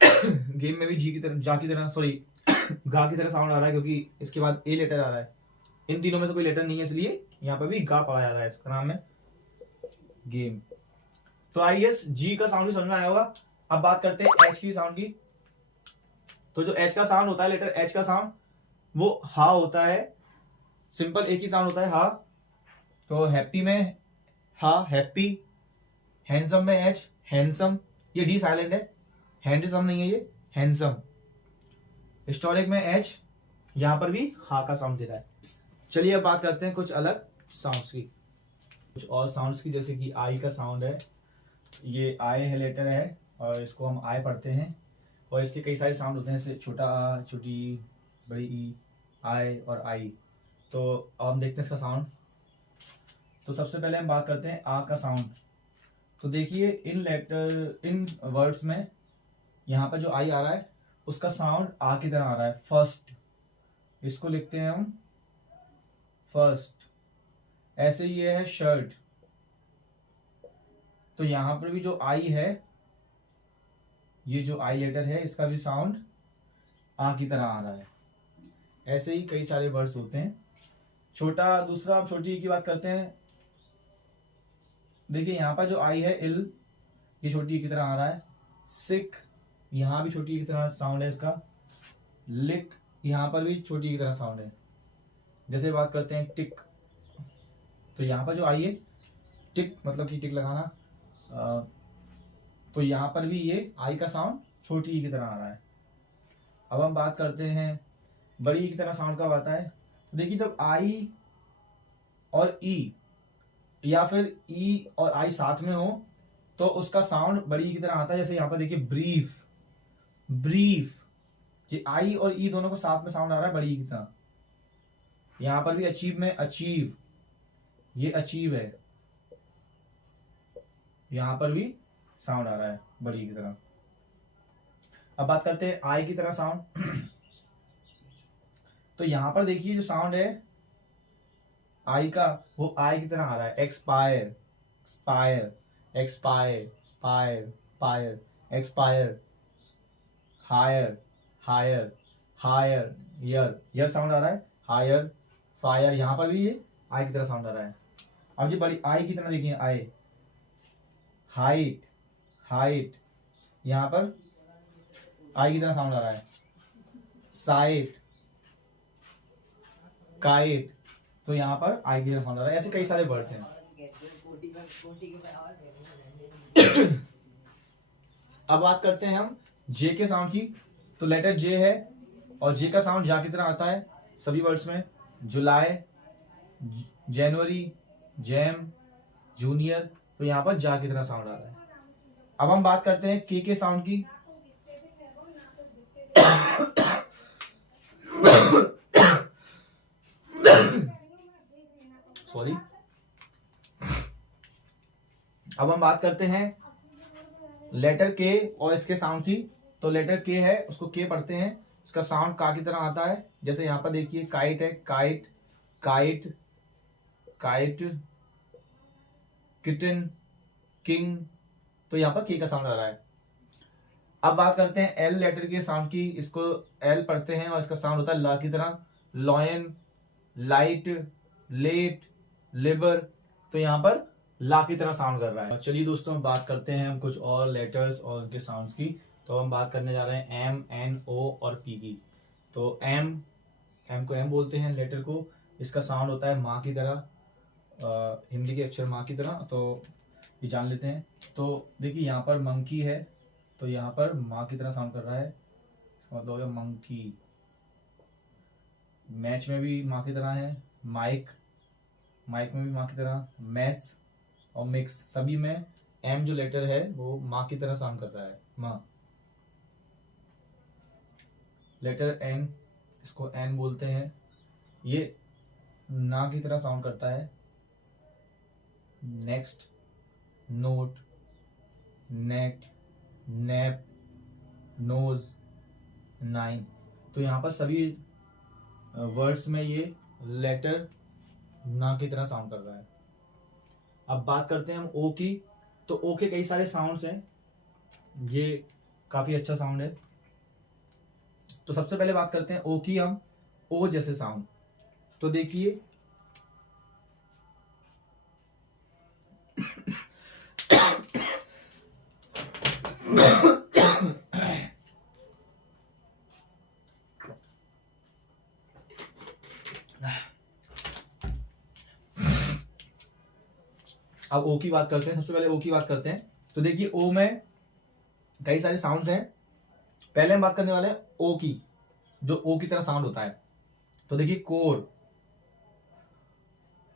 गेम में भी जी की तरह, जा की तरह, सॉरी गा की तरह साउंड आ रहा है, क्योंकि इसके बाद ए लेटर आ रहा है। इन तीनों में से कोई लेटर नहीं है, इसलिए यहाँ पर भी गा पढ़ा जा रहा है, इसका नाम है गेम। तो आई गेस जी का साउंड भी समझ में आया होगा। अब बात करते हैं एच की साउंड की। तो जो एच का साउंड होता है, लेटर एच का साउंड, वो हा होता है। सिंपल एक ही साउंड होता है, हा। तो हैप्पी में हा, हैप्पी। हैंडसम में एच, हैंडसम। ये डी साइलेंट है, हैंडसम नहीं है, ये हैंडसम। हिस्टोरिक में एच, यहां पर भी हा का साउंड दे रहा है। चलिए अब बात करते हैं कुछ अलग साउंड्स की, कुछ और साउंड्स की। जैसे कि आई का साउंड है, ये आई है, लेटर है, और इसको हम आई पढ़ते हैं। और इसके कई सारे साउंड होते हैं, जैसे छोटा आ, छोटी, बड़ी ई, आई और आई। तो अब हम देखते हैं इसका साउंड। तो सबसे पहले हम बात करते हैं आ का साउंड। तो देखिए इन लेटर, इन वर्ड्स में यहाँ पर जो आई आ रहा है उसका साउंड आ की तरह आ रहा है, फर्स्ट। इसको लिखते हैं हम फर्स्ट। ऐसे ही ये है शर्ट, तो यहां पर भी जो आई है, ये जो आई लेटर है, इसका भी साउंड आ की तरह आ रहा है। ऐसे ही कई सारे वर्ड्स होते हैं। छोटा, दूसरा आप छोटी की बात करते हैं। देखिए यहां पर जो आई है, इल, ये छोटी की तरह आ रहा है। सिक, यहां भी छोटी की तरह साउंड है इसका। लिक, यहां पर भी छोटी की तरह साउंड है। जैसे बात करते हैं टिक, तो यहां पर जो आई है, टिक मतलब कि टिक लगाना, तो यहां पर भी ये आई का साउंड छोटी की तरह आ रहा है। अब हम बात करते हैं बड़ी की तरह साउंड कब आता है। तो देखिए जब आई और ई, या फिर ई और आई साथ में हो, तो उसका साउंड बड़ी की तरह आता है। जैसे यहां पर देखिए ब्रीफ, ब्रीफ, ये आई और ई दोनों को साथ में साउंड आ रहा है बड़ी की तरह। यहां पर भी अचीव में अचीव, ये अचीव है, यहां पर भी साउंड आ रहा है बड़ी की तरह। अब बात करते हैं आई की तरह साउंड। तो यहां पर देखिए जो साउंड है आई का, वो आई की तरह आ रहा है। Expire, spire, expire, pyre, pyre, expire. Hire, hire, hire, यर, यर साउंड आ रहा है। हायर, फायर, यहां पर भी ये आई की तरह साउंड आ रहा है। अब ये बड़ी आई की तरह देखिए, आई। हाइट, हाइट, यहां पर आई की तरह साउंड आ रहा है। साइट, काइट, तो यहां पर आई की तरह साउंड आ रहा है। ऐसे कई सारे वर्ड्स हैं। अब बात करते हैं हम जे के साउंड की। तो लेटर जे है और जे का साउंड जा की तरह आता है सभी वर्ड्स में। जुलाई, जनवरी, जैम, जूनियर, तो यहाँ पर जा की तरह साउंड आ रहा है। अब हम बात करते हैं के साउंड की। सॉरी। अब हम बात करते हैं लेटर के और इसके साउंड की। तो लेटर के है, उसको के पढ़ते हैं, इसका साउंड का की तरह आता है। जैसे यहां पर देखिए काइट है, kite, kite, kite, kitten, king, तो यहां पर के का साउंड आ रहा है। अब बात करते हैं एल लेटर के साउंड की। इसको एल पढ़ते हैं और इसका साउंड होता है ला की तरह। लॉयन, लाइट, लेट, लिबर, तो यहां पर ला की तरह साउंड कर रहा है। चलिए दोस्तों, बात करते हैं हम कुछ और लेटर्स और उनके साउंड्स की। तो हम बात करने जा रहे हैं एम, एन, ओ और पी की। तो एम को एम बोलते हैं लेटर को। इसका साउंड होता है माँ की तरह, हिंदी के अक्षर माँ की तरह। तो ये जान लेते हैं। तो देखिए यहाँ पर मंकी है, तो यहाँ पर माँ की तरह साउंड कर रहा है, मतलब हो गया मंकी। मैच में भी माँ की तरह है। माइक, माइक में भी माँ की तरह। मैस और मिक्स, सभी में एम जो लेटर है वो माँ की तरह साउंड कर रहा है, माँ। लेटर एन, इसको एन बोलते हैं, ये ना की तरह साउंड करता है। Next, note, net, nap, nose, nine, तो यहाँ पर सभी वर्ड्स में ये लेटर ना की तरह साउंड कर रहा है। अब बात करते हैं हम ओ की। तो ओ के कई सारे साउंड्स हैं, ये काफी अच्छा साउंड है। तो सबसे पहले बात करते हैं ओ की हम। ओ जैसे साउंड, तो देखिए अब ओ की बात करते हैं। सबसे पहले ओ की बात करते हैं। तो देखिए ओ में कई सारे साउंड्स हैं। पहले हम बात करने वाले हैं ओ की, जो ओ की तरह साउंड होता है। तो देखिए कोर,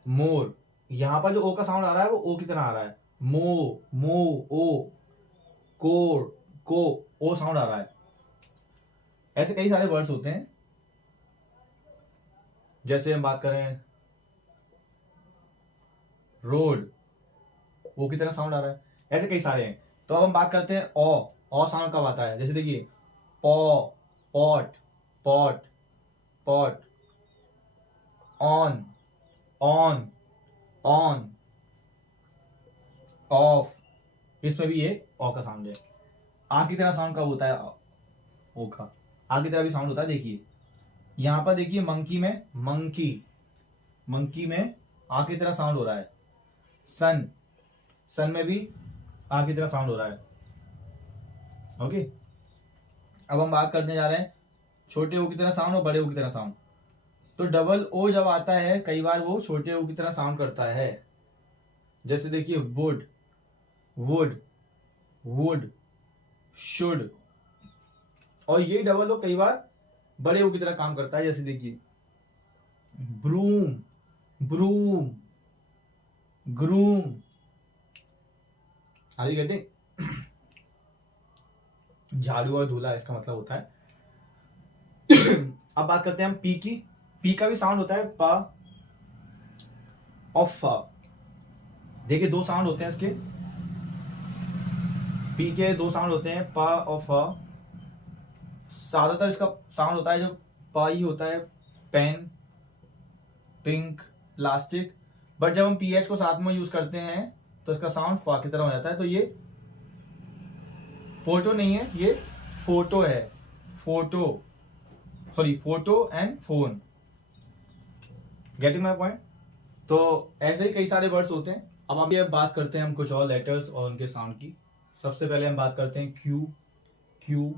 मोर, यहां पर जो ओ का साउंड आ रहा है वो ओ की तरह आ रहा है। मो, मो, ओ, कोर, को, ओ साउंड आ रहा है। ऐसे कई सारे वर्ड्स होते हैं। जैसे हम बात करें रोड, ओ की तरह साउंड आ रहा है। ऐसे कई सारे हैं। तो अब हम बात करते हैं ओ साउंड कब आता है। जैसे देखिए पॉ, pot, pot, pot, on, on, on, of, इसमें भी ये ओ का साउंड है। आ की तरह साउंड कब होता है ओ का, आ की तरह भी साउंड होता है। देखिए यहां पर देखिए मंकी में, मंकी, मंकी में आ की तरह साउंड हो रहा है। सन, सन में भी आ की तरह साउंड हो रहा है। ओके। अब हम बात करने जा रहे हैं छोटे ओ की तरह साउंड और बड़े ओ की तरह साउंड। तो डबल ओ जब आता है कई बार वो छोटे ओ की तरह साउंड करता है। जैसे देखिए वुड, वुड, वुड, शुड, और ये डबल ओ कई बार बड़े ओ की तरह काम करता है। जैसे देखिए ब्रूम, ब्रूम, ग्रूम, आगे गेटिंग। झाड़ू और धूला इसका मतलब होता है। अब बात करते हैं हम पी की। पी का भी साउंड होता है पा और फा। देखिए दो साउंड होते हैं इसके, पी के दो साउंड होते हैं पा और फा। ज्यादातर इसका साउंड होता है जो पा ही होता है, पेन, पिंक, प्लास्टिक। बट जब हम पीएच को साथ में यूज करते हैं तो इसका साउंड फा की तरह हो जाता है। तो ये फोटो नहीं है, ये फोटो है। Photo, sorry, photo and phone. Getting my point. तो ऐसे ही कई सारे वर्ड्स होते हैं। अब हम ये बात करते हैं हम कुछ और लेटर्स और उनके साउंड की। सबसे पहले हम बात करते हैं क्यू। क्यू,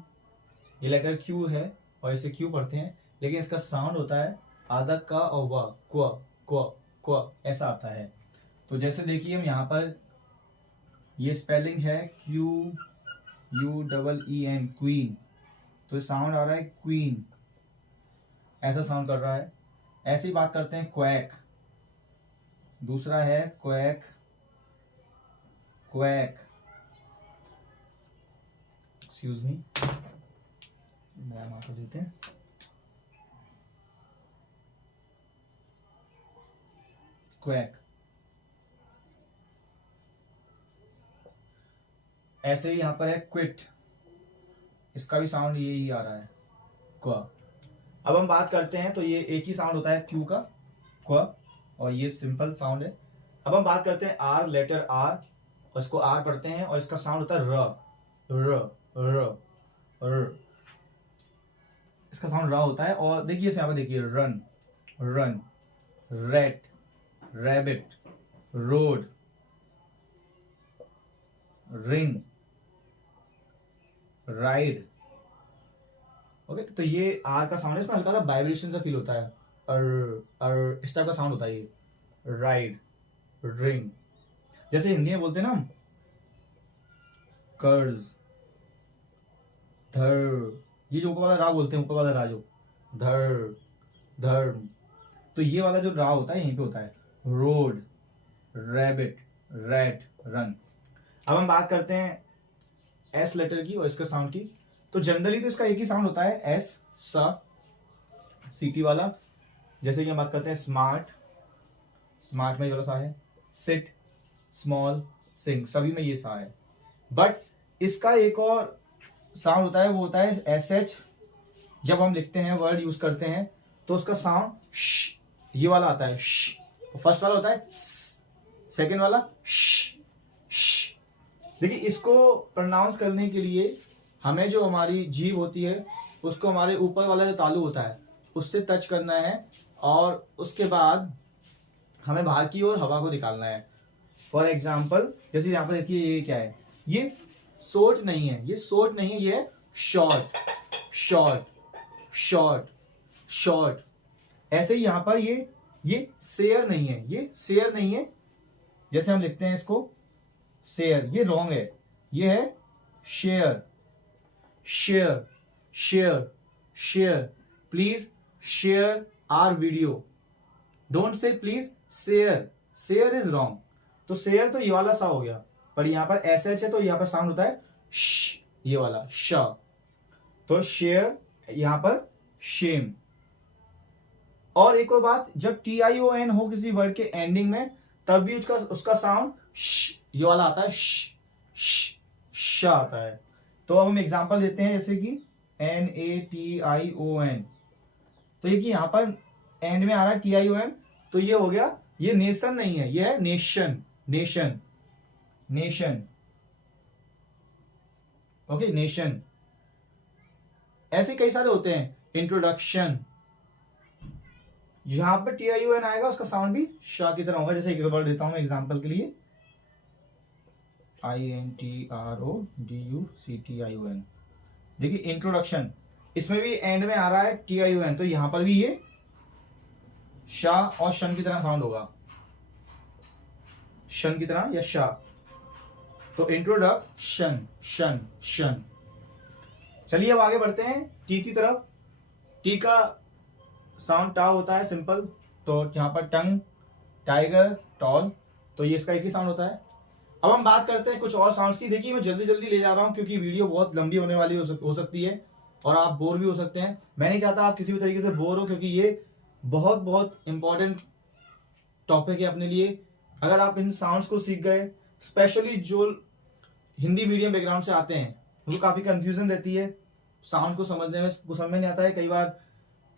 ये लेटर क्यू है और इसे क्यू पढ़ते हैं, लेकिन इसका साउंड होता है आधा का और वा, क्वा, क्वा, क्वा, ऐसा आता है। तो जैसे देखिए हम यहाँ पर ये स्पेलिंग है Q U double E N, queen. तो साउंड आ रहा है क्वीन, ऐसा साउंड कर रहा है। ऐसे ही बात करते हैं क्वैक, दूसरा है क्वैक, क्वैक, एक्सक्यूज मी, नया मार्कर लेते हैं। क्वैक, ऐसे ही यहां पर है क्विट, इसका भी साउंड यही आ रहा है, क्वा। अब हम बात करते हैं तो ये एक ही साउंड होता है क्यू का, क्वा, और ये सिंपल साउंड है। अब हम बात करते हैं आर, लेटर आर, और इसको आर पढ़ते हैं और इसका साउंड होता है र, र, र, र, इसका साउंड र होता है। और देखिए यहाँ पर देखिए, run, run, rate, rabbit, road, ring, ride. Okay, तो ये आर का साउंड है, इसमें हल्का सा वाइब्रेशन सा फील होता है, इस टाइप का साउंड होता है ये, राइड, रिंग। जैसे हिंदी में बोलते हैं ना हम, कर्ज, धर, ये जो ऊपर वाला रा बोलते हैं, ऊपर वाला रा जो, धर, धर्म, तो ये वाला जो रा होता है यहीं पे होता है, रोड, रैबिट, रैट, रन। अब हम बात करते हैं एस लेटर की और इसका साउंड की। तो जनरली तो इसका एक ही साउंड होता है, एस, सा, सीटी वाला। जैसे कि हम बात करते हैं स्मार्ट, स्मार्ट में ये वाला सा है, सिट, स्मॉल, सिंग, सभी में ये सा है। बट इसका एक और साउंड होता है, वो होता है एस एच। जब हम लिखते हैं, वर्ड यूज करते हैं, तो उसका साउंड श, ये वाला आता है, श। फर्स्ट वाला होता है सेकेंड वाला श, श। देखिए, इसको प्रोनाउंस करने के लिए हमें जो हमारी जीभ होती है उसको हमारे ऊपर वाला जो तालू होता है उससे टच करना है, और उसके बाद हमें बाहर की ओर हवा को निकालना है। फॉर एग्जाम्पल, जैसे यहाँ पर देखिए, ये क्या है, ये शॉर्ट नहीं है, ये शॉर्ट नहीं है, ये है शॉर्ट, शॉर्ट, शॉर्ट, शॉर्ट। ऐसे ही यहाँ पर ये शेयर नहीं है, ये शेयर नहीं है। जैसे हम लिखते हैं इसको शेयर, ये रॉन्ग है, ये है share, share, share, share. Please share our video, don't say please share, share is wrong. तो शेयर तो ये वाला सा हो गया, पर यहां पर एस एच है तो यहां पर साउंड होता है श, ये वाला श। तो शेयर, यहां पर शेम। और एक और बात, जब TION हो किसी वर्ड के एंडिंग में, तब भी उसका साउंड श, ये वाला आता है, श, श, श आता है। तो अब हम एग्जांपल देते हैं, जैसे कि NATION, तो ये कि यहां पर एंड में आ रहा है TION, तो ये हो गया, ये नेशन नहीं है, ये है nation, nation, nation. Okay, nation. ऐसे कई सारे होते हैं, इंट्रोडक्शन, यहां पर TION आएगा, उसका साउंड भी शाह की तरह होगा। जैसे एक वर्ड देता हूं मैं एग्जांपल के लिए, INTRODUCTION। देखिए, इंट्रोडक्शन, इसमें भी एंड में आ रहा है TION, तो यहां पर भी ये शाह और शन की तरह साउंड होगा, शन की तरह या शाह। तो इंट्रोडक्शन, शन, शन। चलिए अब आगे बढ़ते हैं टी की तरफ। टी का साउंड टा होता है, सिंपल। तो यहां पर टंग, टाइगर, टॉल, तो ये इसका एक ही साउंड होता है। अब हम बात करते हैं कुछ और साउंड्स की। देखिए, मैं जल्दी जल्दी ले जा रहा हूं क्योंकि वीडियो बहुत लंबी होने वाली हो सकती है और आप बोर भी हो सकते हैं। मैं नहीं चाहता आप किसी भी तरीके से बोर हो, क्योंकि ये बहुत बहुत इंपॉर्टेंट टॉपिक है अपने लिए। अगर आप इन साउंड्स को सीख गए, स्पेशली जो हिंदी मीडियम बैकग्राउंड से आते हैं, उनको काफी कंफ्यूजन रहती है साउंड को समझने में, कुछ समझ नहीं आता है। कई बार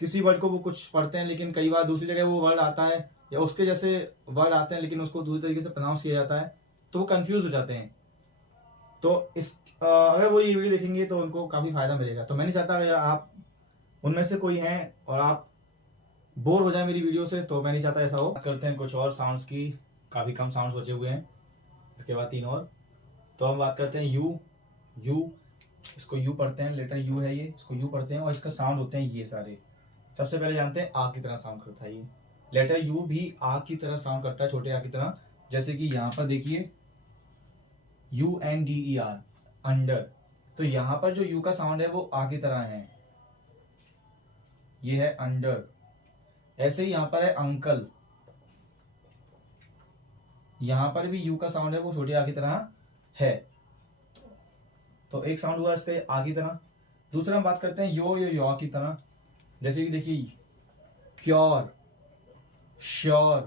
किसी वर्ड को वो कुछ पढ़ते हैं, लेकिन कई बार दूसरी जगह वो वर्ड आता है या उसके जैसे वर्ड आते हैं, लेकिन उसको दूसरी तरीके से प्रोनाउंस किया जाता है, तो वो कंफ्यूज हो जाते हैं। तो अगर वो ये वीडियो देखेंगे तो उनको काफी फायदा मिलेगा। तो मैं नहीं चाहता अगर आप उनमें से कोई हैं और आप बोर हो जाए मेरी वीडियो से, तो मैं नहीं चाहता ऐसा हो। करते हैं कुछ और साउंड्स की, काफी कम साउंड्स बचे हुए हैं, इसके बाद 3 और। तो हम बात करते हैं यू। यू, इसको यू पढ़ते हैं, लेटर यू है ये, इसको यू पढ़ते हैं और इसका साउंड होते हैं ये सारे। सबसे पहले जानते हैं आ की तरह साउंड करता है ये लेटर यू, भी आ की तरह साउंड करता है, छोटे आ की तरह। जैसे कि यहां पर देखिए UNDER, अंडर, तो यहां पर जो यू का साउंड है वो आ की तरह है, ये है अंडर। ऐसे ही यहां पर है अंकल, यहां पर भी यू का साउंड है वो छोटी आ की तरह है। तो एक साउंड हुआ इसके आ की तरह। दूसरा हम बात करते हैं यो की तरह, जैसे कि देखिए क्योर, श्योर,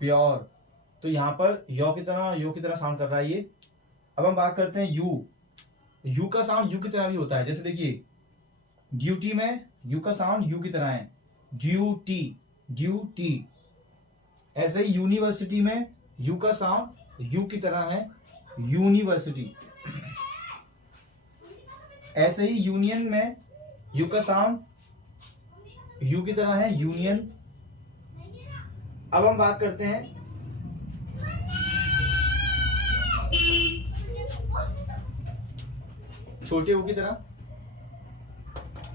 प्योर, तो यहां पर यो की तरह साउंड कर रहा है ये। अब हम बात करते हैं यू का साउंड यू की तरह भी होता है। जैसे देखिए ड्यूटी में यू का साउंड यू की तरह है, ड्यूटी। ऐसे ही यूनिवर्सिटी में यू का साउंड यू की तरह है, यूनिवर्सिटी। ऐसे ही यूनियन में यू का साउंड यू की तरह है, यूनियन। अब हम बात करते हैं छोटे यू की तरह।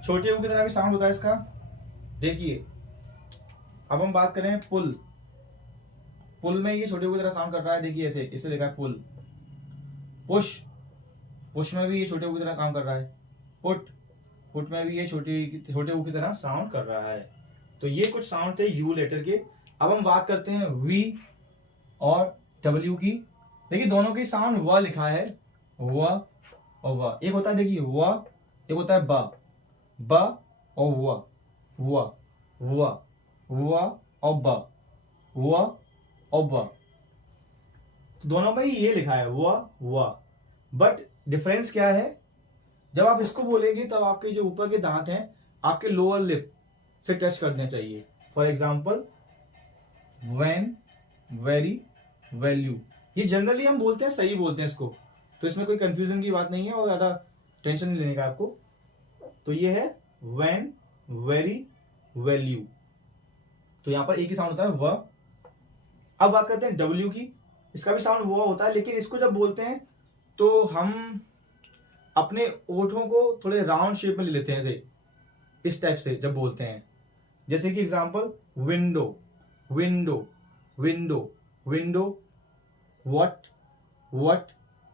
छोटे यू की तरह भी साउंड होता है इसका। देखिए अब हम बात करें पुल में ये छोटे यू की तरह साउंड कर रहा है। देखिए ऐसे इसे लिखा है पुल। पुश में भी ये छोटे यू की तरह काम कर रहा है। पुट में भी ये छोटे यू की तरह साउंड कर रहा है। तो ये कुछ साउंड थे यू लेटर के। अब हम बात करते हैं वी और डब्ल्यू की। देखिए दोनों की साउंड व लिखा है, व और व। एक होता है देखिए व, एक होता है ब और व और ब। तो दोनों में ही ये लिखा है व। बट डिफरेंस क्या है, जब आप इसको बोलेंगे तब आपके जो ऊपर के दांत हैं आपके लोअर लिप से टच करने चाहिए। For example when, very, value, ये जनरली हम बोलते हैं, सही बोलते हैं इसको, तो इसमें कोई कंफ्यूजन की बात नहीं है और ज्यादा टेंशन नहीं लेने का आपको। तो ये है व्हेन, वेरी, वैल्यू। तो यहां पर एक ही साउंड होता है व। अब बात करते हैं डब्ल्यू की। इसका भी साउंड व होता है, लेकिन इसको जब बोलते हैं तो हम अपने ओठों को थोड़े राउंड शेप में ले लेते हैं, ऐसे इस टाइप से जब बोलते हैं। जैसे कि example window, window, window, window. What,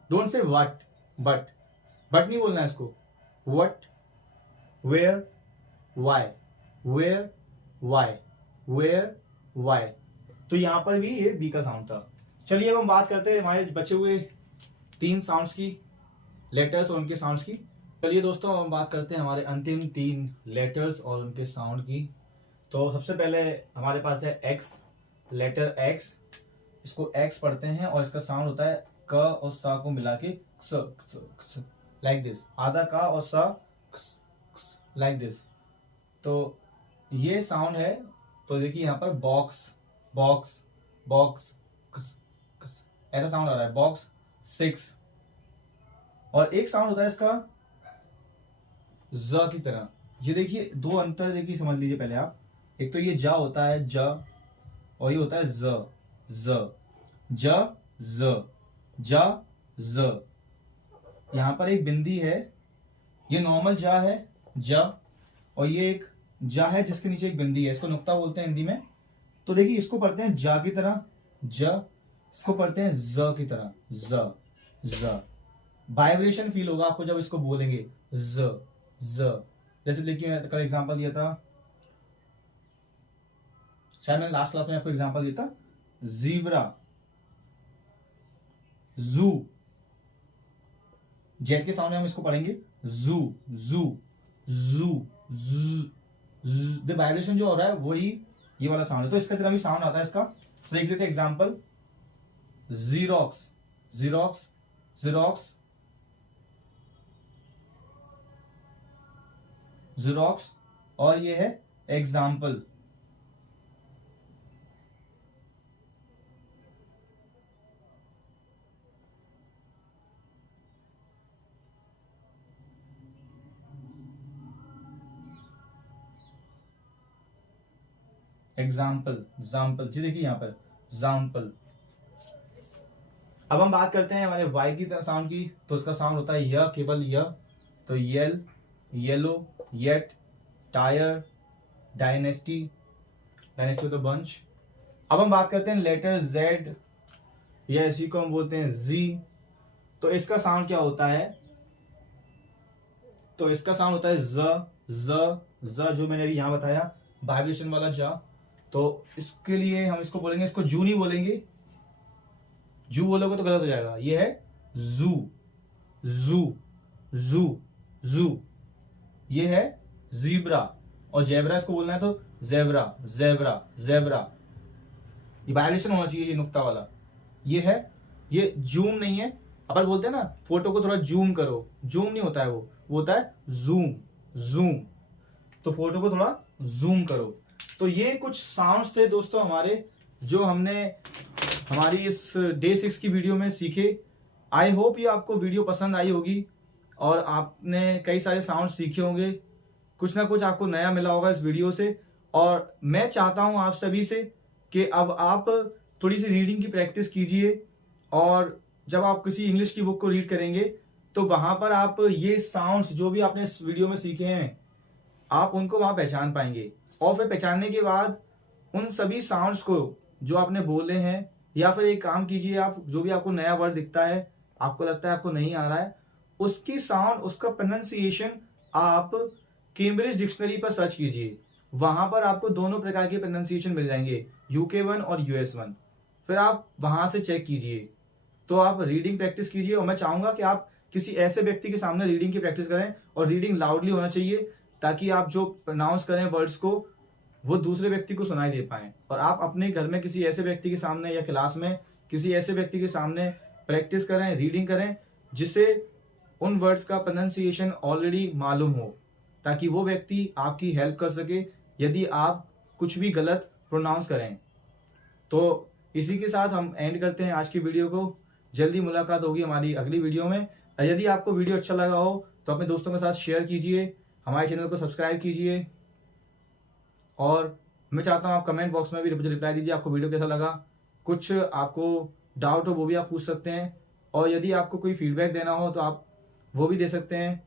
don't say what, but नहीं बोलना है इसको। What, where, why, where, why, where, why. तो यहां पर भी ये बी का साउंड था। चलिए अब हम बात करते हैं हमारे बचे हुए 3 साउंड्स की, लेटर्स और उनके साउंड्स की। चलिए दोस्तों हम बात करते हैं हमारे अंतिम 3 लेटर्स और उनके साउंड की। तो सबसे पहले हमारे पास है एक्स, लेटर एक्स। इसको एक्स पढ़ते हैं और इसका साउंड होता है क और सा को मिला के लाइक दिस, आधा का और सा लाइक दिस। तो ये साउंड है। तो देखिए यहाँ पर बॉक्स, बॉक्स, बॉक्स, ऐसा साउंड आ रहा है, बॉक्स 6। और एक साउंड होता है इसका ज की तरह। ये देखिए दो अंतर देखिए समझ लीजिए पहले आप। एक तो ये जा होता है ज, और ये होता है ज, ज, जा, ज। यहां पर एक बिंदी है, ये नॉर्मल जा है जा, और ये एक जा है जिसके नीचे एक बिंदी है, इसको नुक्ता बोलते हैं हिंदी में। तो देखिए इसको पढ़ते हैं जा की तरह ज, इसको पढ़ते हैं ज की तरह ज। वाइब्रेशन फील होगा आपको जब इसको बोलेंगे ज। जैसे देखिए कल एग्जांपल दिया था, शायद मैंने लास्ट क्लास में आपको एग्जांपल दिया था, जीब्रा, जू। जेड के सामने हम इसको पढ़ेंगे जू, जू, जू, द वाइब्रेशन जो हो रहा है वही ये वाला साउंड है। तो इसका तरह भी साउंड आता है इसका। तो देख लेते हैं example, xerox, xerox, xerox, xerox. और ये है एग्जाम्पल, एग्जाम्पल, एग्जाम्पल। जी देखिए यहां पर एग्जाम्पल। अब हम बात करते हैं हमारे वाई की तरह साउंड की। तो उसका साउंड होता है य, केवल य। तो yell, yellow, yet, tyre, dynasty, dynasty तो बंच। अब हम बात करते हैं लेटर जेड, या इसी को हम बोलते हैं जी। तो इसका साउंड क्या होता है, तो इसका साउंड होता है ज, जो मैंने अभी यहां बताया वाइब्रेशन वाला जा, तो इसके लिए हम इसको बोलेंगे, इसको जू नहीं बोलेंगे, जू बोलोगे तो गलत हो जाएगा। ये है जू, जू, जू, जू। ये है जीब्रा, और जेब्रा इसको बोलना है तो जेब्रा, जेब्रा, जेब्रा। ये वाइब्रेशन होना चाहिए, ये नुक्ता वाला। ये है, ये जूम नहीं है। अपन बोलते हैं ना फोटो को थोड़ा जूम करो, जूम नहीं होता है, वो होता है जूम, जूम। तो फोटो को थोड़ा जूम करो। तो ये कुछ साउंड्स थे दोस्तों हमारे, जो हमने हमारी इस डे 6 की वीडियो में सीखे। आई होप ये आपको वीडियो पसंद आई होगी और आपने कई सारे साउंड सीखे होंगे, कुछ ना कुछ आपको नया मिला होगा इस वीडियो से। और मैं चाहता हूं आप सभी से कि अब आप थोड़ी सी रीडिंग की प्रैक्टिस कीजिए, और जब आप किसी इंग्लिश की बुक को रीड करेंगे तो वहां पर आप ये साउंड्स जो भी आपने इस वीडियो में सीखे हैं, आप उनको वहां पहचान पाएंगे। और फिर पहचानने के बाद उन सभी साउंड्स को जो आपने बोले हैं, या फिर एक काम कीजिए, आप जो भी आपको नया वर्ड दिखता है, आपको लगता है आपको नहीं आ रहा है, उसकी साउंड, उसका प्रोनाउंसिएशन आप कैम्ब्रिज डिक्शनरी पर सर्च कीजिए। वहां पर आपको दोनों प्रकार के प्रोनाउंसिएशन मिल जाएंगे, UK1 और US1। फिर आप वहां से चेक कीजिए। तो आप रीडिंग प्रैक्टिस कीजिए, और मैं चाहूंगा कि आप किसी ऐसे व्यक्ति के सामने रीडिंग की प्रैक्टिस करें, और रीडिंग लाउडली होना चाहिए, ताकि आप जो प्रोनाउंस करें वर्ड्स को, वो दूसरे व्यक्ति को सुनाई दे पाए। और आप अपने घर में किसी ऐसे व्यक्ति के सामने या क्लास में किसी ऐसे व्यक्ति के सामने प्रैक्टिस करें, रीडिंग करें, जिसे उन वर्ड्स का प्रोनाउंसिएशन ऑलरेडी मालूम हो, ताकि वो व्यक्ति आपकी हेल्प कर सके यदि आप कुछ भी गलत प्रोनाउंस करें। तो इसी के साथ हम एंड करते हैं आज की वीडियो को। जल्दी मुलाकात होगी हमारी अगली वीडियो में। यदि आपको वीडियो अच्छा लगा हो तो अपने दोस्तों के साथ शेयर कीजिए, हमारे चैनल को सब्सक्राइब कीजिए, और मैं चाहता हूँ आप कमेंट बॉक्स में भी मुझे रिप्लाई दीजिए, आपको वीडियो कैसा लगा। कुछ आपको डाउट हो वो भी आप पूछ सकते हैं, और यदि आपको कोई फीडबैक देना हो तो आप वो भी दे सकते हैं।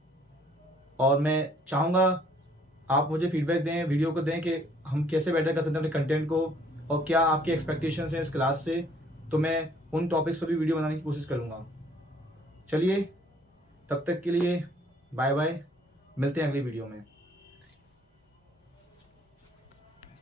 और मैं चाहूँगा आप मुझे फीडबैक दें, वीडियो को दें, कि हम कैसे बेटर कर सकते हैं अपने कंटेंट को, और क्या आपके एक्सपेक्टेशंस हैं इस क्लास से। तो मैं उन टॉपिक्स पर भी वीडियो बनाने की कोशिश करूँगा। चलिए, तब तक के लिए बाय बाय, मिलते हैं अगली वीडियो में।